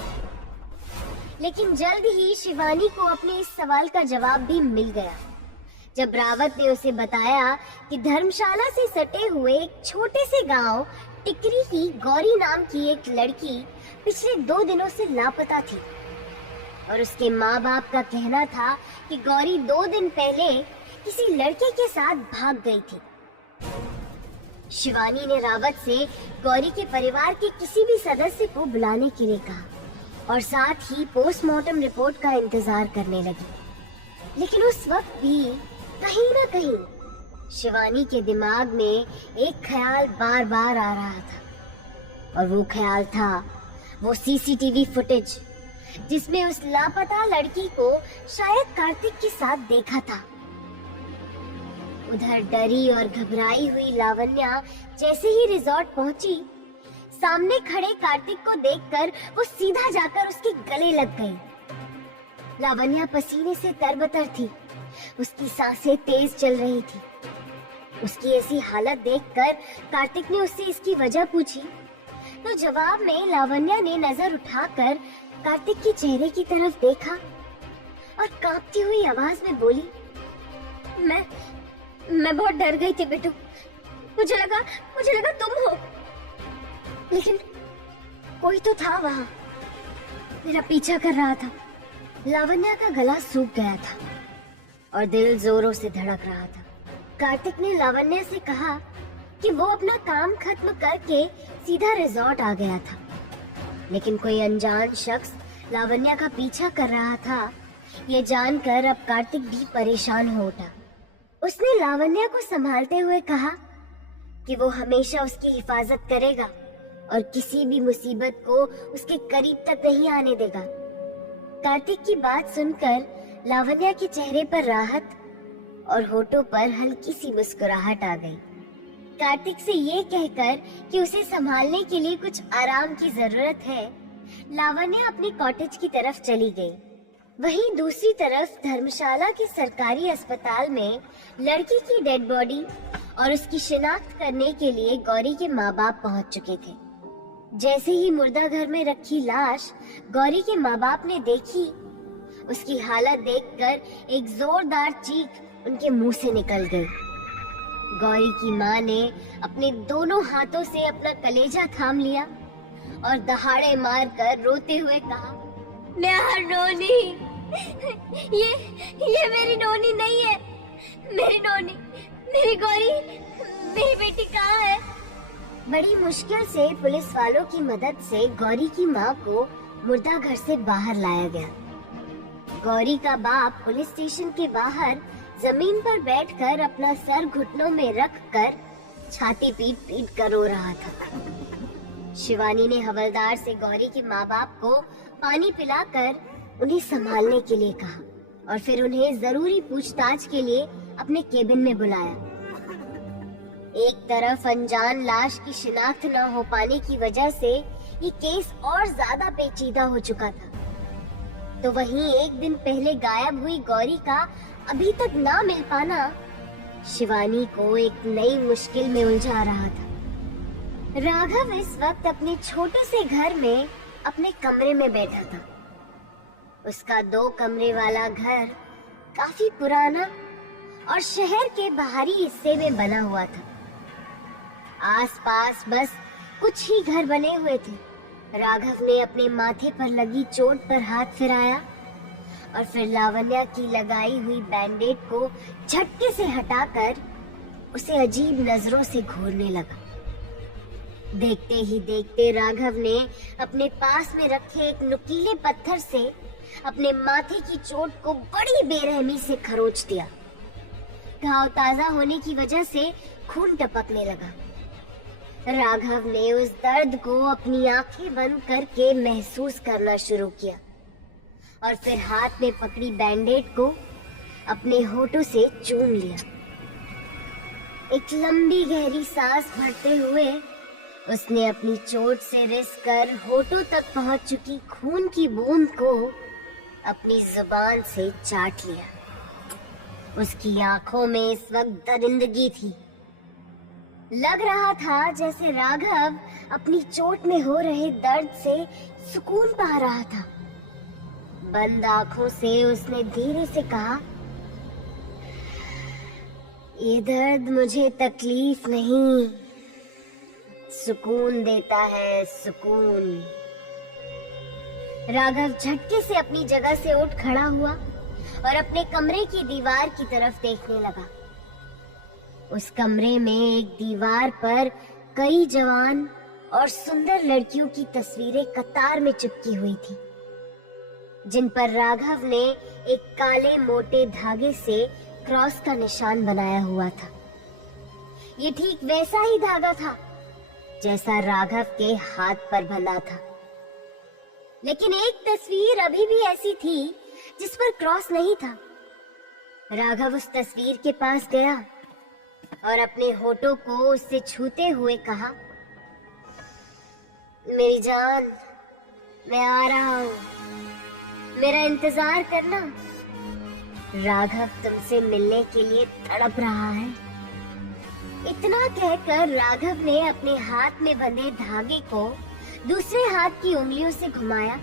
लेकिन जल्द ही शिवानी को अपने इस सवाल का जवाब भी मिल गया जब रावत ने उसे बताया कि धर्मशाला से सटे हुए एक छोटे से गांव टिकरी की गौरी नाम की एक लड़की पिछले 2 दिनों से लापता थी और उसके माँ बाप का कहना था कि गौरी 2 दिन पहले किसी लड़के के साथ भाग गई थी। शिवानी ने रावत से गौरी के परिवार के किसी भी सदस्य को बुलाने के लिए कहा और साथ ही पोस्टमार्टम रिपोर्ट का इंतजार करने लगी। लेकिन उस वक्त भी कहीं ना कहीं शिवानी के दिमाग में एक ख्याल बार बार आ रहा था और वो ख्याल था वो सीसीटीवी फुटेज जिसमें उस लापता लड़की को शायद कार्तिक के साथ देखा था। उधर डरी और घबराई हुई लावण्या जैसे ही रिजॉर्ट पहुंची, सामने खड़े कार्तिक को देखकर वो सीधा जाकर उसके गले लग गई। लावण्या पसीने से तरबतर थी, उसकी सांसें तेज चल रही थी। उसकी ऐसी हालत देखकर कार्तिक ने उससे इसकी वजह पूछी तो जवाब में लावण्या ने नजर उठाकर कार्तिक के चेहरे की तरफ देखा और कांपती हुई आवाज में बोली, मैं बहुत डर गई थी बेटू, मुझे लगा तुम हो, लेकिन कोई तो था वहाँ, मेरा पीछा कर रहा था। लावण्या का गला सूख गया था और दिल जोरों से धड़क रहा था। कार्तिक ने लावण्या से कहा कि वो अपना काम खत्म करके सीधा रिजॉर्ट आ गया था, लेकिन कोई अनजान शख्स लावण्या का पीछा कर रहा था। ये जानकर अब कार्तिक भी परेशान हो उठा। उसने लावण्या को संभालते हुए कहा, कि वो हमेशा उसकी हिफाजत करेगा और किसी भी मुसीबत को उसके करीब तक नहीं आने देगा। कार्तिक की बात सुनकर लावण्या के चेहरे पर राहत और होठों पर हल्की सी मुस्कुराहट आ गई। कार्तिक से ये कहकर कि उसे संभालने के लिए कुछ आराम की जरूरत है, लावण्या अपने कॉटेज की तरफ चली गई। वहीं दूसरी तरफ धर्मशाला के सरकारी अस्पताल में लड़की की डेड बॉडी और उसकी शिनाख्त करने के लिए गौरी के माँ बाप पहुँच चुके थे। जैसे ही मुर्दा घर में रखी लाश गौरी के माँ बाप ने देखी, उसकी हालत देखकर एक जोरदार चीख उनके मुंह से निकल गई। गौरी की माँ ने अपने दोनों हाथों से अपना कलेजा थाम लिया और दहाड़े मारकर रोते हुए कहा, मेरा नोनी, ये मेरी नोनी नहीं है, मेरी नोनी, मेरी गौरी, मेरी बेटी कहाँ है? बड़ी मुश्किल से पुलिस वालों की मदद से गौरी की माँ को मुर्दा घर से बाहर लाया गया। गौरी का बाप पुलिस स्टेशन के बाहर जमीन पर बैठकर अपना सर घुटनों में रखकर छाती पीट पीट कर रो रहा था। शिवानी ने हवलदार से गौरी के माँ बाप को पानी पिलाकर उन्हें संभालने के लिए कहा और फिर उन्हें जरूरी पूछताछ के लिए अपने केबिन में बुलाया। एक तरफ अनजान लाश की शिनाख्त न हो पाने की वजह से ये केस और ज्यादा पेचीदा हो चुका था, तो वहीं एक दिन पहले गायब हुई गौरी का अभी तक ना मिल पाना शिवानी को एक नई मुश्किल में उलझा रहा था। राघव इस वक्त अपने छोटे से घर में अपने कमरे में बैठा था। उसका 2 कमरे वाला घर काफी पुराना और शहर के बाहरी हिस्से में बना हुआ था। आसपास बस कुछ ही घर बने हुए थे। राघव ने अपने माथे पर लगी चोट पर हाथ फिराया और फिर लावण्या की लगाई हुई बैंडेज को झटके से हटाकर उसे अजीब नजरों से घूरने लगा। देखते ही देखते राघव ने अपने पास में रखे एक नुकीले पत्थर से अपने माथे की चोट को बड़ी बेरहमी से खरोच दिया। घाव ताजा होने की वजह से खून टपकने लगा। राघव ने उस दर्द को अपनी आंखें बंद करके महसूस करना शुरू किया और फिर हाथ में पकड़ी बैंडेज को अपने होठों से चूम लिया। एक लंबी गहरी सांस भरते हुए उसने अपनी चोट से रिस कर होठों तक पहुंच चुकी खून की बूंद को अपनी जुबान से चाट लिया। उसकी आंखों में इस वक्त दरिंदगी थी। लग रहा था जैसे राघव अपनी चोट में हो रहे दर्द से सुकून पा रहा था। बंद आंखों से उसने धीरे से कहा, ये दर्द मुझे तकलीफ नहीं, सुकून देता है, सुकून। राघव झटके से अपनी जगह से उठ खड़ा हुआ और अपने कमरे की दीवार की तरफ देखने लगा। उस कमरे में एक दीवार पर कई जवान और सुंदर लड़कियों की तस्वीरें कतार में चिपकी हुई थी, जिन पर राघव ने एक काले मोटे धागे से क्रॉस का निशान बनाया हुआ था। ये ठीक वैसा ही धागा था जैसा राघव के हाथ पर बंधा था, लेकिन एक तस्वीर अभी भी ऐसी थी जिस पर क्रॉस नहीं था। राघव उस तस्वीर के पास गया और अपने होठों को उससे छूते हुए कहा, मेरी जान, मैं आ रहा हूँ, मेरा इंतजार करना। राघव तुमसे मिलने के लिए तड़प रहा है। इतना कहकर राघव ने अपने हाथ में बंधे धागे को दूसरे हाथ की उंगलियों से घुमाया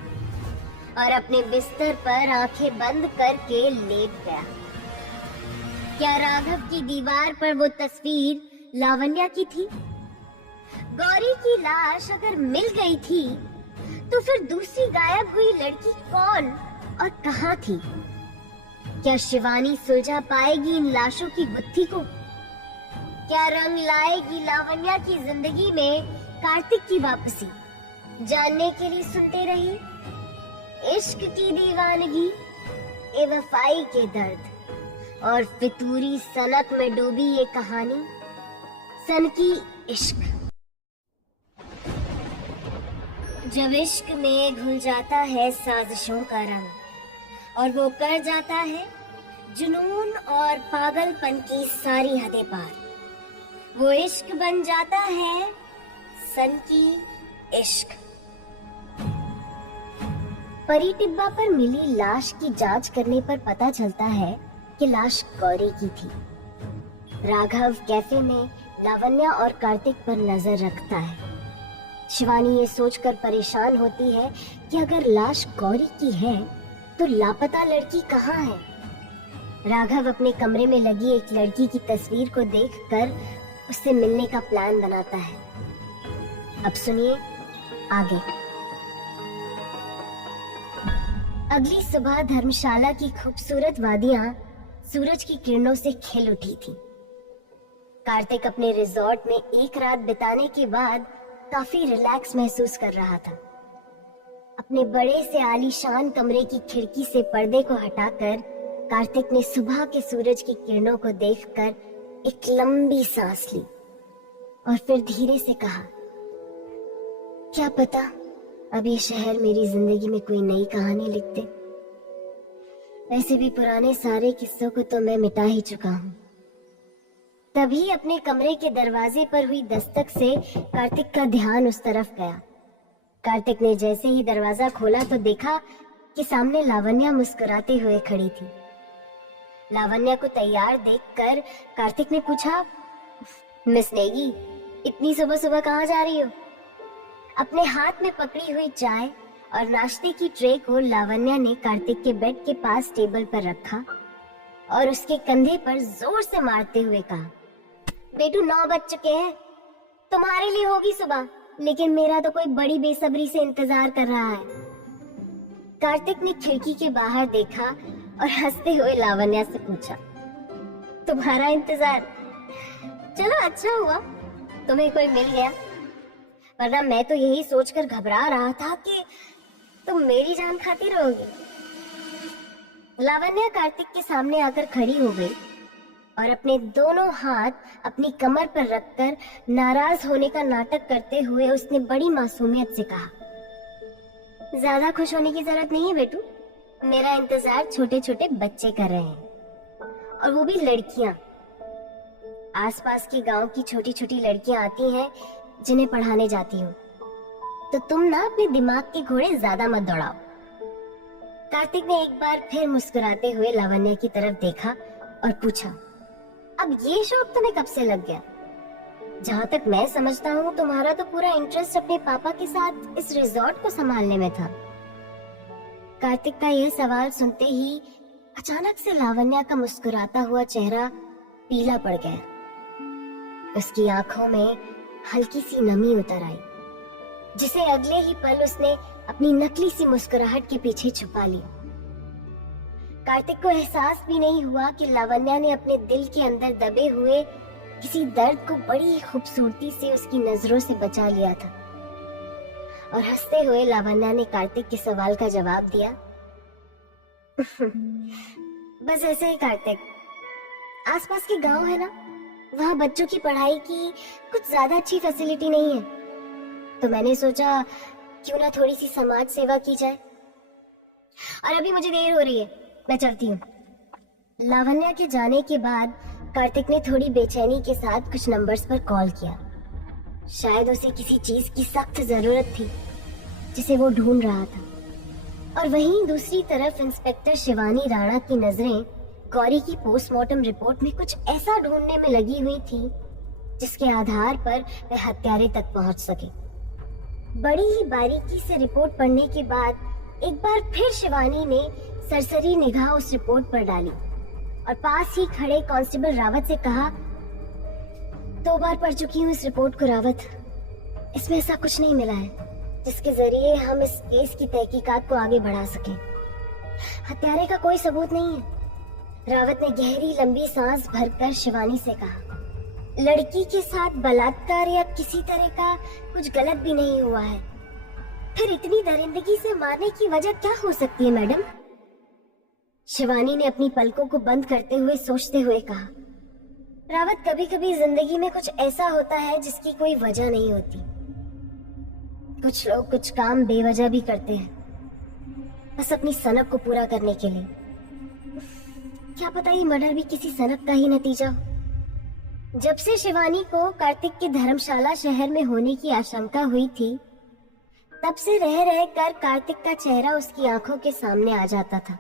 और अपने बिस्तर पर आंखें बंद करके लेट गया। क्या राघव की दीवार पर वो तस्वीर लावण्या की थी? गौरी की लाश अगर मिल गई थी तो फिर दूसरी गायब हुई लड़की कौन और कहाँ थी? क्या शिवानी सुलझा पाएगी इन लाशों की गुत्थी को? क्या रंग लाएगी लावण्या की जिंदगी में कार्तिक की वापसी? जानने के लिए सुनते रहिए इश्क की दीवानगी, बेवफाई के दर्द और फितूरी सनक में डूबी ये कहानी सन की इश्क। जब इश्क में घुल जाता है साजिशों का रंग और वो कर जाता है जुनून और पागलपन की सारी हदें पार, वो इश्क बन जाता है सन की इश्क। परी टिब्बा पर मिली लाश की जांच करने पर पता चलता है कि लाश गौरी की थी। राघव कैफे में लावण्या और कार्तिक पर नजर रखता है। शिवानी ये सोचकर परेशान होती है कि अगर लाश गौरी की है तो लापता लड़की कहाँ है। राघव अपने कमरे में लगी एक लड़की की तस्वीर को देखकर उससे मिलने का प्लान बनाता है। अब सुनिए आगे। अगली सुबह धर्मशाला की खूबसूरत वादियां सूरज की किरणों से खिल उठी थी। कार्तिक अपने रिजॉर्ट में एक रात बिताने के बाद काफी रिलैक्स महसूस कर रहा था। अपने बड़े से आलीशान कमरे की खिड़की से पर्दे को हटाकर कार्तिक ने सुबह के सूरज की किरणों को देखकर एक लंबी सांस ली और फिर धीरे से कहा, क्या पता अब ये शहर मेरी जिंदगी में कोई नई कहानी लिख दे। वैसे भी पुराने सारे किस्सों को तो मैं मिटा ही चुका हूँ। तभी अपने कमरे के दरवाजे पर हुई दस्तक से कार्तिक का ध्यान उस तरफ गया। कार्तिक ने जैसे ही दरवाजा खोला तो देखा कि सामने लावण्या मुस्कुराते हुए खड़ी थी। लावण्या को तैयार देखकर कार्तिक ने पूछा, मिस नेगी, इतनी सुबह सुबह कहाँ जा रही हो? अपने हाथ में पकड़ी हुई चाय और नाश्ते की ट्रे को लावण्या ने कार्तिक के बेड के पास टेबल पर रखा और उसके कंधे पर जोर से मारते हुए कहा, बेटू 9 बज चुके हैं, तुम्हारे लिए होगी सुबह, लेकिन मेरा तो कोई बड़ी बेसब्री से इंतजार कर रहा है। कार्तिक ने खिड़की के बाहर देखा और हंसते हुए लावण्या से पूछा, तुम्हारा इंतजार? चलो अच्छा हुआ तुम्हें कोई मिल गया, वरना मैं तो यही सोचकर घबरा रहा था कि तुम मेरी जान खाती रहोगी। लावण्या कार्तिक के सामने आकर खड़ी हो गई और अपने दोनों हाथ अपनी कमर पर रखकर नाराज होने का नाटक करते हुए उसने बड़ी मासूमियत से कहा, ज्यादा खुश होने की जरूरत नहीं है बेटू, मेरा इंतजार छोटे छोटे बच्चे कर रहे हैं, और वो भी लड़कियां। आसपास के गांव की छोटी छोटी लड़कियां आती हैं जिन्हें पढ़ाने जाती हूँ, तो तुम ना अपने दिमाग के घोड़े ज्यादा मत दौड़ाओ। कार्तिक ने एक बार फिर मुस्कुराते हुए लावण्या की तरफ देखा और पूछा, अब ये शौक तुम्हें कब से लग गया? जहाँ तक मैं समझता हूँ तुम्हारा तो पूरा इंटरेस्ट अपने पापा के साथ इस रिजॉर्ट को संभालने में था। कार्तिक का यह सवाल सुनते ही अचानक से लावण्या का मुस्कुराता हुआ चेहरा पीला पड़ गया। उसकी आंखों में हल्की सी नमी उतर आई, जिसे अगले ही पल उसने अपनी नकली सी मुस्कुराहट के पीछे छुपा लिया। कार्तिक को एहसास भी नहीं हुआ कि लावण्या ने अपने दिल के अंदर दबे हुए किसी दर्द को बड़ी खूबसूरती से उसकी नजरों से बचा लिया था। और हंसते हुए लावण्या ने कार्तिक के सवाल का जवाब दिया, बस ऐसे ही कार्तिक, आसपास के गांव है ना, वहाँ बच्चों की पढ़ाई की कुछ ज्यादा अच्छी फैसिलिटी नहीं है, तो मैंने सोचा क्यों ना थोड़ी सी समाज सेवा की जाए। और अभी मुझे देर हो रही है, मैं चलती हूँ। लावण्या के जाने के बाद कार्तिक ने थोड़ी बेचैनी के साथ कुछ नंबर्स पर कॉल किया। शायद उसे किसी चीज की सख्त जरूरत थी जिसे वो ढूंढ रहा था। और वहीं दूसरी तरफ इंस्पेक्टर शिवानी राणा की नजरें गौरी की पोस्टमार्टम रिपोर्ट में कुछ ऐसा ढूंढने में लगी हुई थी जिसके आधार पर वह हत्यारे तक पहुंच सके। बड़ी ही बारीकी से रिपोर्ट पढ़ने के बाद एक बार फिर शिवानी ने सरसरी निगाह उस रिपोर्ट पर डाली और पास ही खड़े कांस्टेबल रावत से कहा, 2 बार पढ़ चुकी हूँ इस रिपोर्ट को रावत, इसमें ऐसा कुछ नहीं मिला है जिसके जरिए हम इस केस की तहकीकात को आगे बढ़ा सकें। हत्यारे का कोई सबूत नहीं है। रावत ने गहरी लंबी सांस भरकर शिवानी से कहा, लड़की के साथ बलात्कार या किसी तरह का कुछ गलत भी नहीं हुआ है, फिर इतनी दरिंदगी से मारने की वजह क्या हो सकती है मैडम? शिवानी ने अपनी पलकों को बंद करते हुए सोचते हुए कहा। रावत, कभी कभी जिंदगी में कुछ ऐसा होता है जिसकी कोई वजह नहीं होती। कुछ लोग कुछ काम बेवजह भी करते हैं, बस अपनी सनक को पूरा करने के लिए। क्या पता ये मर्डर भी किसी सनक का ही नतीजा हो। जब से शिवानी को कार्तिक के धर्मशाला शहर में होने की आशंका हुई थी, तब से रह रह कर कार्तिक का चेहरा उसकी आंखों के सामने आ जाता था।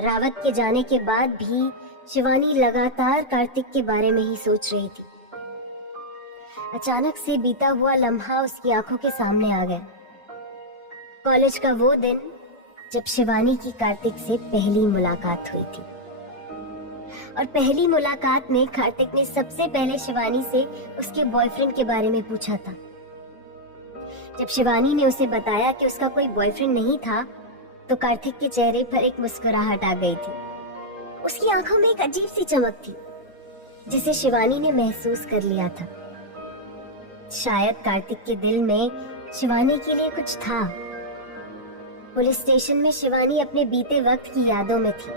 रावत के जाने के बाद भी शिवानी लगातार कार्तिक के बारे में ही सोच रही थी। अचानक से बीता हुआ लम्हा उसकी आंखों के सामने आ गया। कॉलेज का वो दिन जब शिवानी की कार्तिक से पहली मुलाकात हुई थी। और पहली मुलाकात में कार्तिक ने सबसे पहले शिवानी से उसके बॉयफ्रेंड के बारे में पूछा था। जब शिवानी ने उसे बताया कि उसका कोई बॉयफ्रेंड नहीं था, तो कार्तिक के चेहरे पर एक मुस्कुराहट आ गई थी। उसकी आंखों में एक अजीब सी चमक थी, जिसे शिवानी ने महसूस कर लिया था। शायद कार्तिक के दिल में शिवानी के लिए कुछ था। पुलिस स्टेशन में शिवानी अपने बीते वक्त की यादों में थी,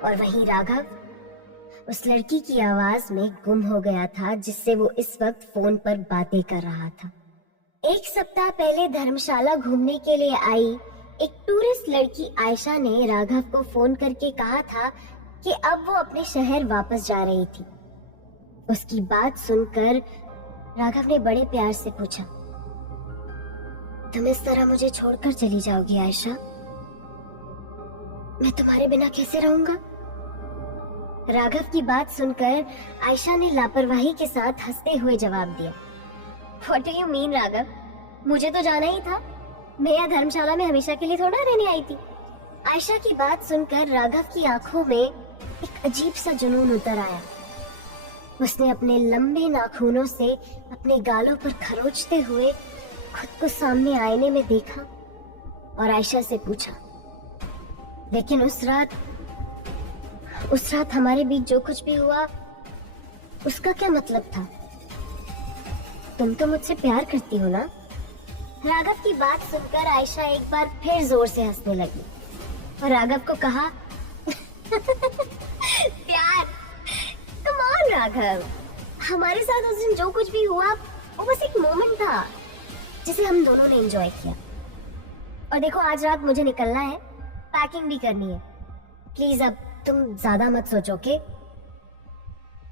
और वहीं राघव उस लड़की की आवाज में गुम हो गया था जिससे वो इस वक्त फोन पर बातें कर रहा था। एक सप्ताह पहले धर्मशाला घूमने के लिए आई एक टूरिस्ट लड़की आयशा ने राघव को फोन करके कहा था कि अब वो अपने शहर वापस जा रही थी। उसकी बात सुनकर राघव ने बड़े प्यार से पूछा, तुम इस तरह मुझे छोड़कर चली जाओगी आयशा? मैं तुम्हारे बिना कैसे रहूंगा? राघव की बात सुनकर आयशा ने लापरवाही के साथ हंसते हुए जवाब दिया, What do you mean, Raghav? मुझे तो जाना ही था। मैं यहाँ धर्मशाला में हमेशा के लिए थोड़ा रहने आई थी। आयशा की बात सुनकर राघव की आंखों में एक अजीब सा जुनून उतर आया। उसने अपने लंबे नाखूनों से अपने गालों पर खरोचते हुए खुद को सामने आईने में देखा और आयशा से पूछा, लेकिन उस रात हमारे बीच जो कुछ भी हुआ उसका क्या मतलब था? तुम तो मुझसे प्यार करती हो ना? राघव की बात सुनकर आयशा एक बार फिर जोर से हंसने लगी और राघव को कहा, प्यार? कम ऑन राघव, हमारे साथ उस दिन जो कुछ भी हुआ वो बस एक मोमेंट था जिसे हम दोनों ने एंजॉय किया। और देखो, आज रात मुझे निकलना है, पैकिंग भी करनी है। प्लीज अब तुम ज्यादा मत सोचो के।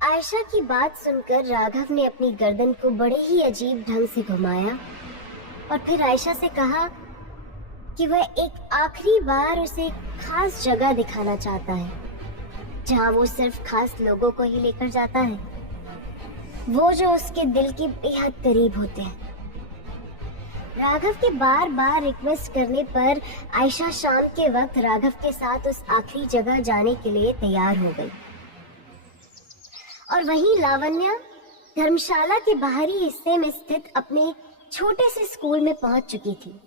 आयशा की बात सुनकर राघव ने अपनी गर्दन को बड़े ही अजीब ढंग से घुमाया और फिर आयशा से कहा कि वह एक आखिरी बार उसे खास जगह दिखाना चाहता है, जहां वो सिर्फ खास लोगों को ही लेकर जाता है, वो जो उसके दिल के बेहद करीब होते हैं। राघव के बार बार रिक्वेस्ट करने पर आयशा शाम के वक्त राघव के साथ उस आखिरी जगह जाने के लिए तैयार हो गई। और वहीं लावण्या धर्मशाला के बाहरी हिस्से में स्थित अपने छोटे से स्कूल में पहुंच चुकी थी,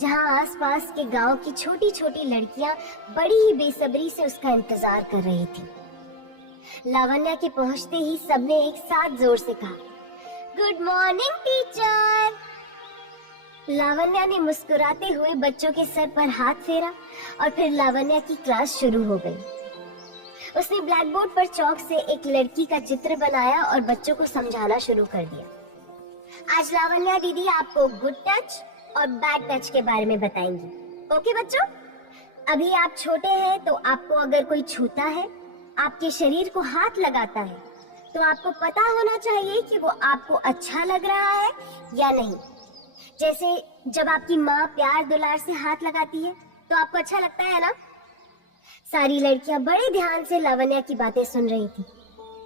जहां आसपास के गांव की छोटी छोटी लड़कियां बड़ी ही बेसब्री से उसका इंतजार कर रही थी। लावण्या के पहुंचते ही सबने एक साथ जोर से कहा, गुड मॉर्निंग टीचर। लावण्या ने मुस्कुराते हुए बच्चों के सर पर हाथ फेरा और फिर लावण्या की क्लास शुरू हो गई। उसने ब्लैक बोर्ड पर चौक से एक लड़की का चित्र बनाया और बच्चों को समझाना शुरू कर दिया। आज लावण्या दीदी आपको गुड टच और बैड टच के बारे में बताएंगी। ओके बच्चों, अभी आप छोटे हैं तो आपको अगर कोई छूता है, आपके शरीर को हाथ लगाता है, तो आपको पता होना चाहिए कि वो आपको अच्छा लग रहा है या नहीं। जैसे जब आपकी माँ प्यार दुलार से हाथ लगाती है तो आपको अच्छा लगता है ना? सारी लड़कियां बड़े ध्यान से लावण्या की बातें सुन रही थी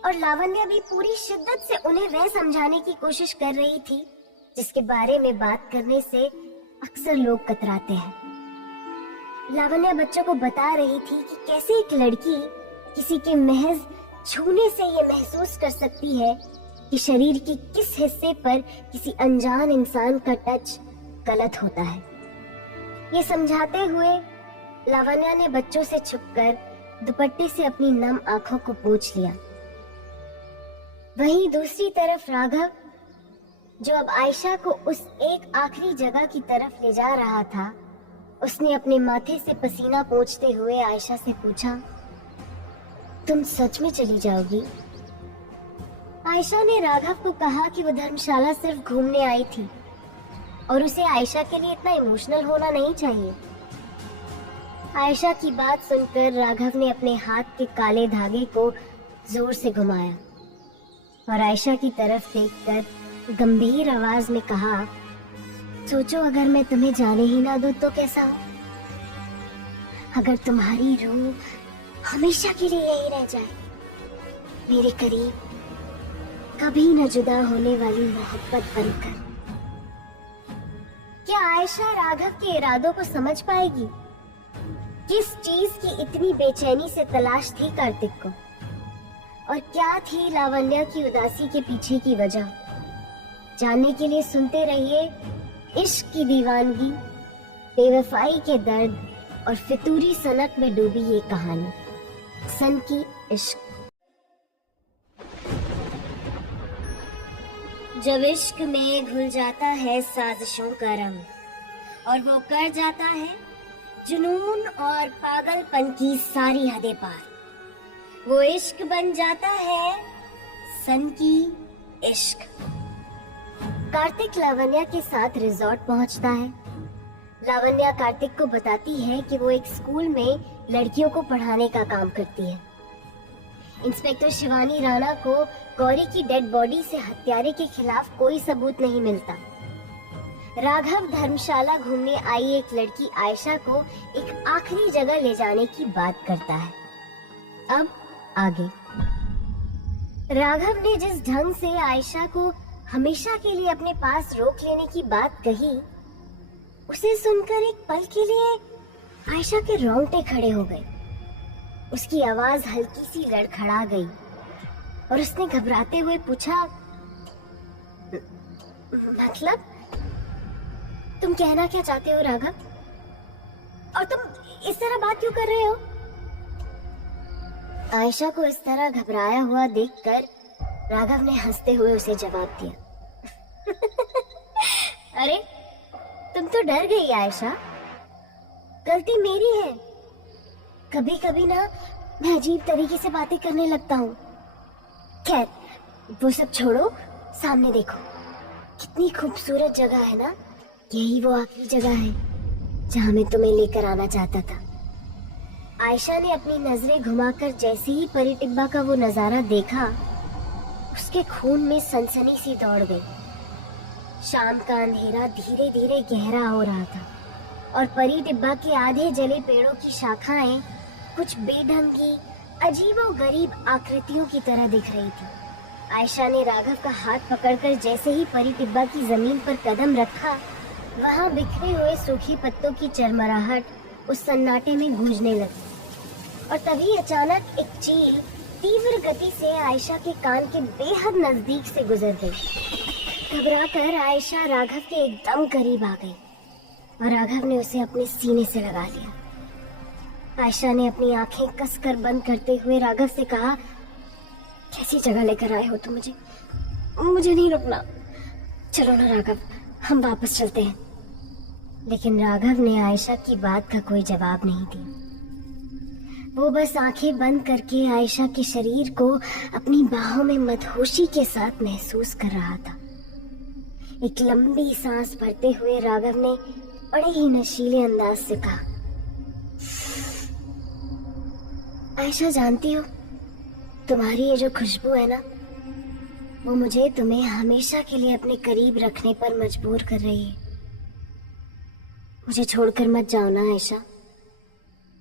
और लावण्या भी पूरी शिद्दत से उन्हें वह समझाने की कोशिश कर रही थी जिसके बारे में बात करने से अक्सर लोग कतराते हैं। लावण्या बच्चों को बता रही थी कि कैसे एक लड़की किसी के महज छूने से ये महसूस कर सकती है कि शरीर के किस हिस्से पर किसी अनजान इंसान का टच गलत होता है। ये समझाते हुए लावण्या ने बच्चों से छुपकर दुपट्टे से अपनी नम आंखों को पोंछ लिया। वहीं दूसरी तरफ राघव, जो अब आयशा को उस एक आखिरी जगह की तरफ ले जा रहा था, उसने अपने माथे से पसीना पोंछते हुए आयशा से पूछा, तुम सच में चली जाओगी? आयशा ने राघव को कहा कि वो धर्मशाला सिर्फ घूमने आई थी और उसे आयशा के लिए इतना इमोशनल होना नहीं चाहिए। आयशा की बात सुनकर राघव ने अपने हाथ के काले धागे को जोर से घुमाया और आयशा की तरफ देखकर गंभीर आवाज में कहा, सोचो अगर मैं तुम्हें जाने ही ना दूं तो कैसा हो? अगर तुम्हारी रूह हमेशा के लिए यही रह जाए, मेरे करीब कभी न जुदा होने वाली मोहब्बत बनकर। क्या आयशा राघव के इरादों को समझ पाएगी? किस चीज की इतनी बेचैनी से तलाश थी कार्तिक को, और क्या थी लावण्या की उदासी के पीछे की वजह? जानने के लिए सुनते रहिए इश्क की दीवानगी, बेवफाई के दर्द और फितूरी सनक में डूबी ये कहानी, सन की इश्क। जब इश्क में घुल जाता है साजिशों का रंग और वो कर जाता है जुनून और पागलपन की सारी हदें पार, वो इश्क बन जाता है सन की इश्क। कार्तिक लावण्या के साथ रिजॉर्ट पहुंचता है। लावण्या कार्तिक को बताती है कि वो एक स्कूल में लड़कियों को पढ़ाने का काम करती है। इंस्पेक्टर शिवानी राणा को गौरी की डेड बॉडी से हत्यारे के खिलाफ कोई सबूत नहीं मिलता। राघव धर्मशाला घूमने आई एक लड़की आयशा को एक आखिरी जगह ले जाने की बात करता है। अब आगे राघव ने जिस ढंग से आयशा को हमेशा के लिए अपने पास रोक लेने की बात कही, उसे सुनकर एक पल के लिए आयशा के रोंगटे खड़े हो गए। उसकी आवाज हल्की सी लड़खड़ा गई और उसने घबराते हुए पूछा, मतलब तुम कहना क्या चाहते हो राघव? और तुम इस तरह बात क्यों कर रहे हो? आयशा को इस तरह घबराया हुआ देखकर राघव ने हंसते हुए उसे जवाब दिया, अरे तुम तो डर गई आयशा, गलती मेरी है। कभी कभी ना मैं अजीब तरीके से बातें करने लगता हूँ। खैर वो सब छोड़ो, सामने देखो, कितनी खूबसूरत जगह है ना। यही वो आखिरी जगह है जहाँ मैं तुम्हें लेकर आना चाहता था। आयशा ने अपनी नजरें घुमाकर जैसे ही परी टिब्बा का वो नजारा देखा, उसके खून में सनसनी सी दौड़ गई। शाम का अंधेरा धीरे धीरे गहरा हो रहा था और परी टिब्बा के आधे जले पेड़ों की शाखाएं कुछ बेढंगी अजीबोगरीब आकृतियों की तरह दिख रही थी। आयशा ने राघव का हाथ पकड़कर जैसे ही परी टिब्बा की जमीन पर कदम रखा, वहां बिखरे हुए सूखे पत्तों की चरमराहट उस सन्नाटे में गूंजने लगी और तभी अचानक एक चील तीव्र गति से आयशा के कान के बेहद नजदीक से गुजर गई। घबराकर आयशा राघव के एकदम करीब आ गई और राघव ने उसे अपने सीने से लगा लिया। आयशा ने अपनी आंखें कसकर बंद करते हुए राघव से कहा, कैसी जगह लेकर आए हो तुम मुझे? मुझे नहीं रुकना, चलो ना राघव, हम वापस चलते हैं। लेकिन राघव ने आयशा की बात का कोई जवाब नहीं दिया। वो बस आंखें बंद करके आयशा के शरीर को अपनी बाहों में मदहोशी के साथ महसूस कर रहा था। एक लंबी सांस भरते हुए राघव ने बड़े ही नशीले अंदाज से कहा, आयशा जानती हो, तुम्हारी ये जो खुशबू है ना, वो मुझे तुम्हें हमेशा के लिए अपने करीब रखने पर मजबूर कर रही है। मुझे छोड़कर मत जाओ ना आयशा।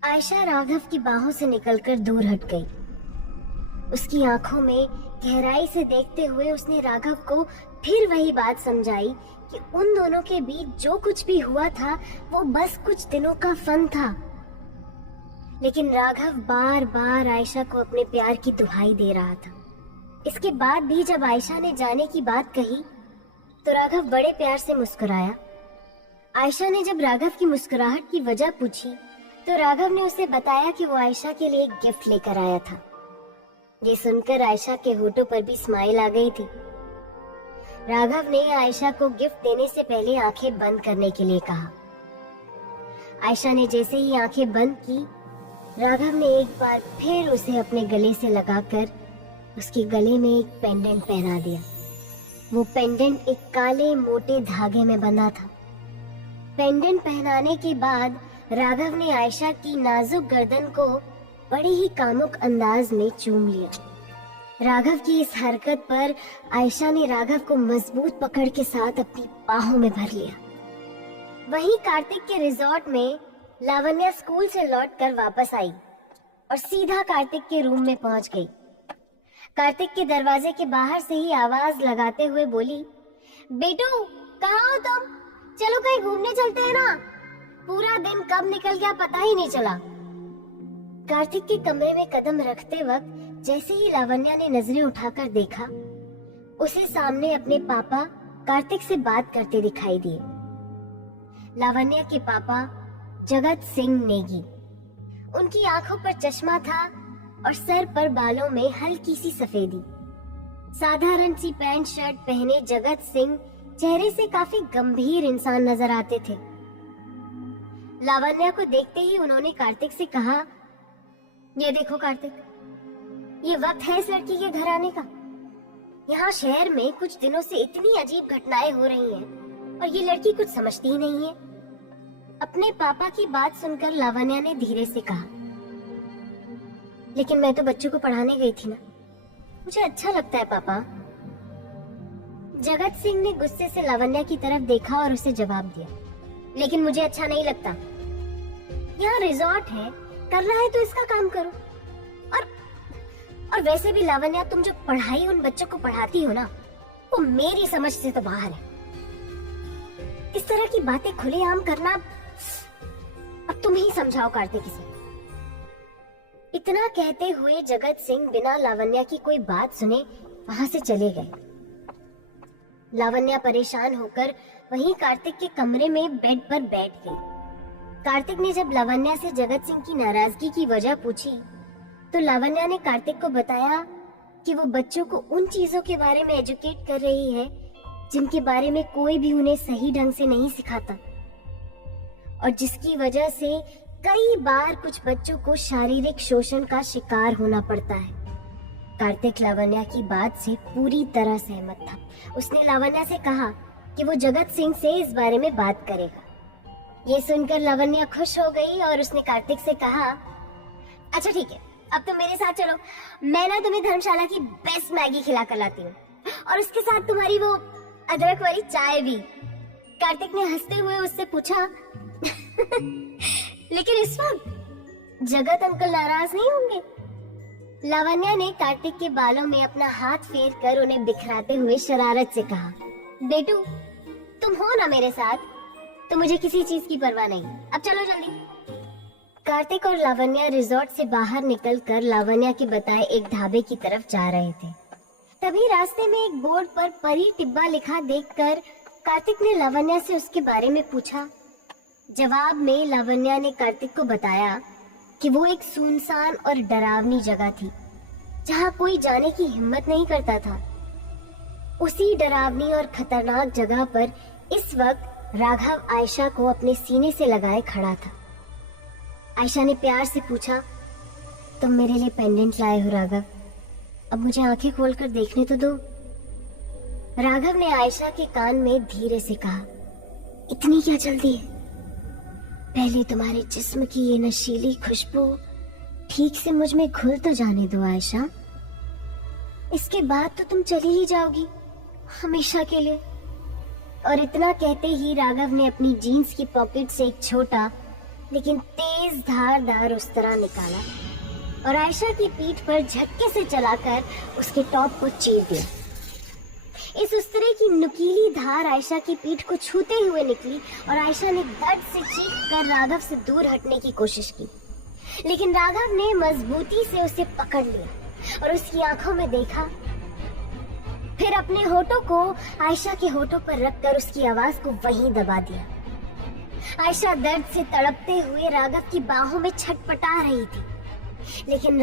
आयशा राघव की बाहों से निकलकर दूर हट गई। उसकी आंखों में गहराई से देखते हुए उसने राघव को फिर वही बात समझाई कि उन दोनों के बीच जो कुछ भी हुआ था वो बस कुछ दिनों का फन था। लेकिन राघव बार बार आयशा को अपने प्यार की दुहाई दे रहा था। इसके बाद भी जब आयशा ने जाने की बात कही तो राघव बड़े प्यार से मुस्कुराया। आयशा ने जब राघव की मुस्कुराहट की वजह पूछी तो राघव ने उसे बताया कि वो आयशा के लिए एक गिफ्ट लेकर आया था। ये सुनकर आयशा के होठों पर भी स्माइल आ गई थी। राघव ने आयशा को गिफ्ट देने से पहले आंखें बंद करने के लिए कहा। आयशा ने जैसे ही आंखें बंद की राघव ने एक बार फिर उसे अपने गले से लगाकर उसके गले में एक पेंडेंट पहना दिया। वो पेंडेंट एक काले मोटे धागे में बंधा था। पेंडेंट पहनाने के बाद राघव ने आयशा की नाजुक गर्दन को बड़े ही कामुक अंदाज में चूम लिया। राघव की इस हरकत पर आयशा ने राघव को मजबूत पकड़ के साथ अपनी बाहों में भर लिया। वहीं कार्तिक के रिजॉर्ट में लावण्या स्कूल से लौटकर वापस आई और सीधा कार्तिक के रूम में पहुंच गई। कार्तिक के दरवाजे के बाहर से ही आवाज लगाते हुए बोली, बेटू कहाँ हो तुम? चलो कहीं घूमने चलते हैं ना, पूरा दिन कब निकल गया पता ही नहीं चला। कार्तिक के कमरे में कदम रखते वक्त जैसे ही लावण्या ने नजरें उठाकर देखा, उसे सामने अपने पापा कार्तिक से बात करते दिखाई दिए। लावण्या के पापा जगत सिंह नेगी। उनकी आंखों पर चश्मा था और सर पर बालों में हल्की सी सफेदी। साधारण सी पैंट शर्ट पहने जगत सिंह चेहरे से काफी गंभीर इंसान नजर आते थे। लावण्या को देखते ही उन्होंने कार्तिक से कहा, ये देखो कार्तिक, ये वक्त है इस लड़की के घर आने का। यहाँ शहर में कुछ दिनों से इतनी अजीब घटनाएं हो रही हैं और ये लड़की कुछ समझती ही नहीं है। अपने पापा की बात सुनकर लावण्या ने धीरे से कहा, लेकिन मैं तो बच्चों को पढ़ाने गई थी ना, मुझे अच्छा लगता है पापा। जगत सिंह ने गुस्से से लावण्या की तरफ देखा और उसे जवाब दिया, लेकिन मुझे अच्छा नहीं लगता। यहाँ रिजॉर्ट है, करना है तो इसका काम करो। और वैसे भी लावण्या, तुम जो पढ़ाई उन बच्चों को पढ़ाती हो ना, वो मेरी समझ से तो बाहर है। इस तरह की बातें खुलेआम करना, अब तुम ही समझाओ कार्तिक से। इतना कहते हुए जगत सिंह बिना लावण्या की कोई बात सुने वहां से चले गए। लावण्या परेशान होकर वहीं कार्तिक के कमरे में बेड पर बैठ गई। कार्तिक ने जब लावण्या से जगत सिंह की नाराजगी की वजह पूछी तो लावण्या ने कार्तिक को बताया कि वो बच्चों को उन चीजों के बारे में एजुकेट कर रही है जिनके बारे में कोई भी उन्हें सही ढंग से नहीं सिखाता, और जिसकी वजह से कई बार कुछ बच्चों को शारीरिक शोषण का शिकार होना पड़ता है। कार्तिक लावण्या की बात से पूरी तरह सहमत था। उसने लावण्या से कहा कि वो जगत सिंह से इस बारे में बात करेगा। ये सुनकर लावण्या खुश हो गई और उसने कार्तिक से कहा, अच्छा ठीक है, अब तुम मेरे साथ चलो, मैं ना तुम्हें धर्मशाला की बेस्ट मैगी खिला कर लाती हूँ, और उसके साथ तुम्हारी वो अदरक वाली चाय भी। कार्तिक ने हंसते हुए उससे पूछा, लेकिन इस वक्त जगत अंकल नाराज नहीं होंगे? लावण्या ने कार्तिक के बालों में अपना हाथ फेर कर उन्हें बिखराते हुए शरारत से कहा, बेटू तुम हो ना मेरे साथ, तो मुझे किसी चीज की परवाह नहीं, अब चलो जल्दी। कार्तिक और लावण्या रिजॉर्ट से बाहर निकलकर लावण्या के बताए एक ढाबे की तरफ जा रहे थे। तभी रास्ते में एक बोर्ड पर परी टिब्बा लिखा देखकर कार्तिक ने लावण्या से उसके बारे में पूछा। जवाब में लावण्या ने कार्तिक को बताया कि वो एक सुनसान और डरावनी जगह थी जहाँ कोई जाने की हिम्मत नहीं करता था। उसी डरावनी और खतरनाक जगह पर इस वक्त राघव आयशा को अपने सीने से लगाए खड़ा था। आयशा ने प्यार से पूछा, तुम मेरे लिए पेंडेंट लाए हो राघव? अब मुझे आंखें खोलकर देखने तो दो। राघव ने आयशा के कान में धीरे से कहा, इतनी क्या जल्दी है? पहले तुम्हारे जिस्म की ये नशीली खुशबू ठीक से मुझ में घुल तो जाने दो आयशा। इसके बाद तो तुम चली ही जाओगी हमेशा के लिए। और इतना कहते ही राघव ने अपनी जीन्स की पॉकेट से एक छोटा लेकिन तेज धारदार उस्तरा निकाला और आयशा की पीठ पर झटके से चलाकर उसके टॉप को चीर दिया। इस उस्तरे की नुकीली धार आयशा की पीठ को छूते हुए निकली और आयशा ने दर्द से चीख कर राघव से दूर हटने की कोशिश की, लेकिन राघव ने मजबूती से उसे पकड़ लिया और उसकी आंखों में देखा, फिर अपने होठों को आयशा के होठों पर रखकर उसकी आवाज को वहीं दबा दिया। आयशा दर्द से तड़पते हुए राघव की बाहों में छटपटा रही थी, लेकिन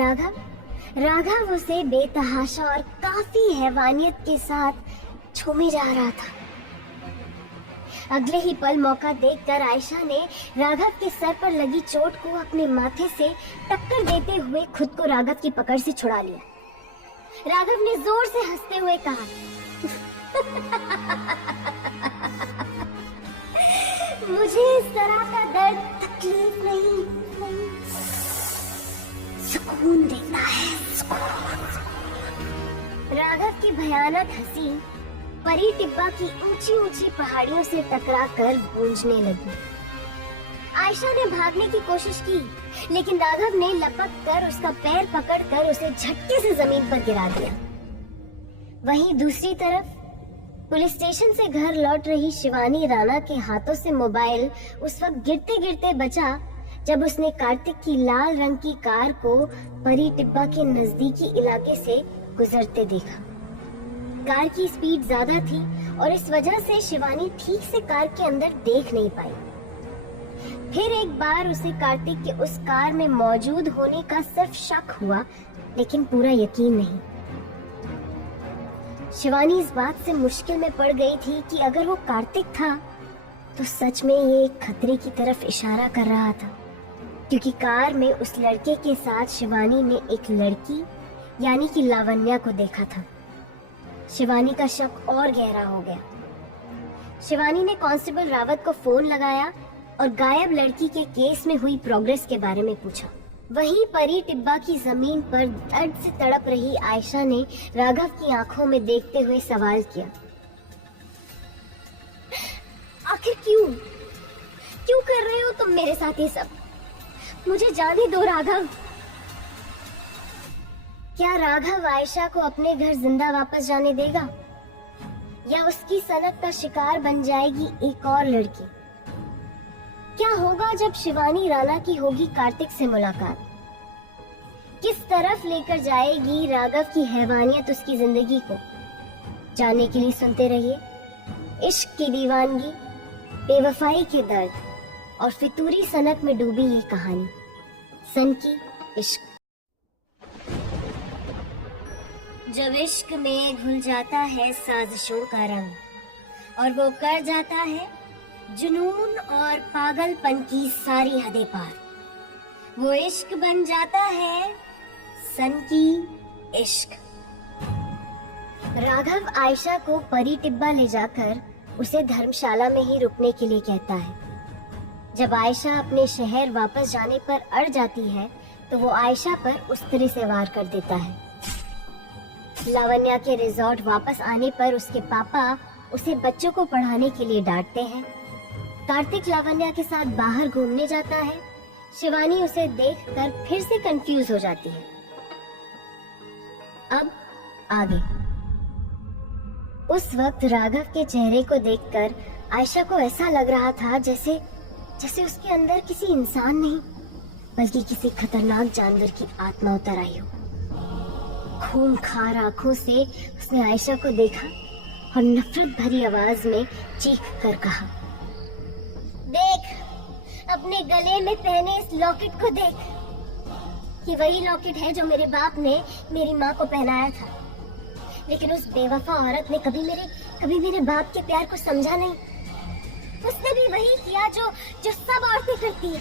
राघव उसे बेतहाशा और काफी हैवानियत के साथ छूमे जा रहा था। अगले ही पल मौका देखकर आयशा ने राघव के सर पर लगी चोट को अपने माथे से टक्कर देते हुए खुद को राघव की पकड़ से छुड़ा लिया। राघव ने जोर से हंसते हुए कहा, मुझे इस तरह का दर्द तकलीफ नहीं, सुकून देता है, सुकून। राघव की भयानक हंसी परी टिब्बा की ऊंची ऊंची पहाड़ियों से टकराकर गूंजने लगी। आयशा ने भागने की कोशिश की, लेकिन राघव ने लपक कर उसका पैर पकड़कर उसे झटके से जमीन पर गिरा दिया। वहीं दूसरी तरफ पुलिस स्टेशन से घर लौट रही शिवानी राणा के हाथों से मोबाइल उस वक्त गिरते गिरते बचा जब उसने कार्तिक की लाल रंग की कार को परी टिब्बा के नजदीकी इलाके से गुजरते देखा। कार की स्पीड ज्यादा थी और इस वजह से शिवानी ठीक से कार के अंदर देख नहीं पाई। फिर एक बार उसे कार्तिक के उस कार में मौजूद होने का सिर्फ शक हुआ, लेकिन पूरा यकीन नहीं। शिवानी इस बात से मुश्किल में पड़ गई थी कि अगर वो कार्तिक था तो सच में ये एक खतरे की तरफ इशारा कर रहा था, क्योंकि कार में उस लड़के के साथ शिवानी ने एक लड़की यानी कि लावण्या को देखा था। शिवानी का शक और गहरा हो गया। शिवानी ने कांस्टेबल रावत को फोन लगाया और गायब लड़की के केस में हुई प्रोग्रेस के बारे में पूछा। वहीं परी टिब्बा की जमीन पर दर्द से तड़प रही आयशा ने राघव की आंखों में देखते हुए सवाल किया, आखिर क्यों कर रहे हो तुम मेरे साथ ये सब? मुझे जाने दो राघव। क्या राघव आयशा को अपने घर जिंदा वापस जाने देगा या उसकी सनक का शिकार बन जाएगी एक और लड़की? क्या होगा जब शिवानी राणा की होगी कार्तिक से मुलाकात? किस तरफ लेकर जाएगी राघव की हैवानियत उसकी जिंदगी को? जानने के लिए सुनते रहिए इश्क की दीवानगी, बेवफाई के दर्द और फितूरी सनक में डूबी ये कहानी, सन की इश्क। जब इश्क में घुल जाता है साजिशों का रंग और वो कर जाता है जुनून और पागलपन की सारी हदें पार, वो इश्क बन जाता है सन की इश्क। राघव आयशा को परी टिब्बा ले जाकर उसे धर्मशाला में ही रुकने के लिए कहता है। जब आयशा अपने शहर वापस जाने पर अड़ जाती है तो वो आयशा पर उस तरह से वार कर देता है। लावण्या के रिजॉर्ट वापस आने पर उसके पापा उसे बच्चों को पढ़ाने के लिए डांटते हैं। कार्तिक लावण्या के साथ बाहर घूमने जाता है। शिवानी उसे देखकर फिर से कंफ्यूज हो जाती है। अब आगे। उस वक्त राघव के चेहरे को देखकर आयशा को ऐसा लग रहा था जैसे उसके अंदर किसी इंसान नहीं बल्कि किसी खतरनाक जानवर की आत्मा उतर आई हो। खूंखार आंखों से उसने आयशा को देखा और नफरत भरी आवाज में चीख कर कहा, देख, अपने गले में पहने इस लॉकेट को देख। ये वही लॉकेट है जो मेरे बाप ने मेरी माँ को पहनाया था, लेकिन उस बेवफा औरत ने कभी मेरे बाप के प्यार को समझा नहीं। उसने भी वही किया जो सब औरतें करती है,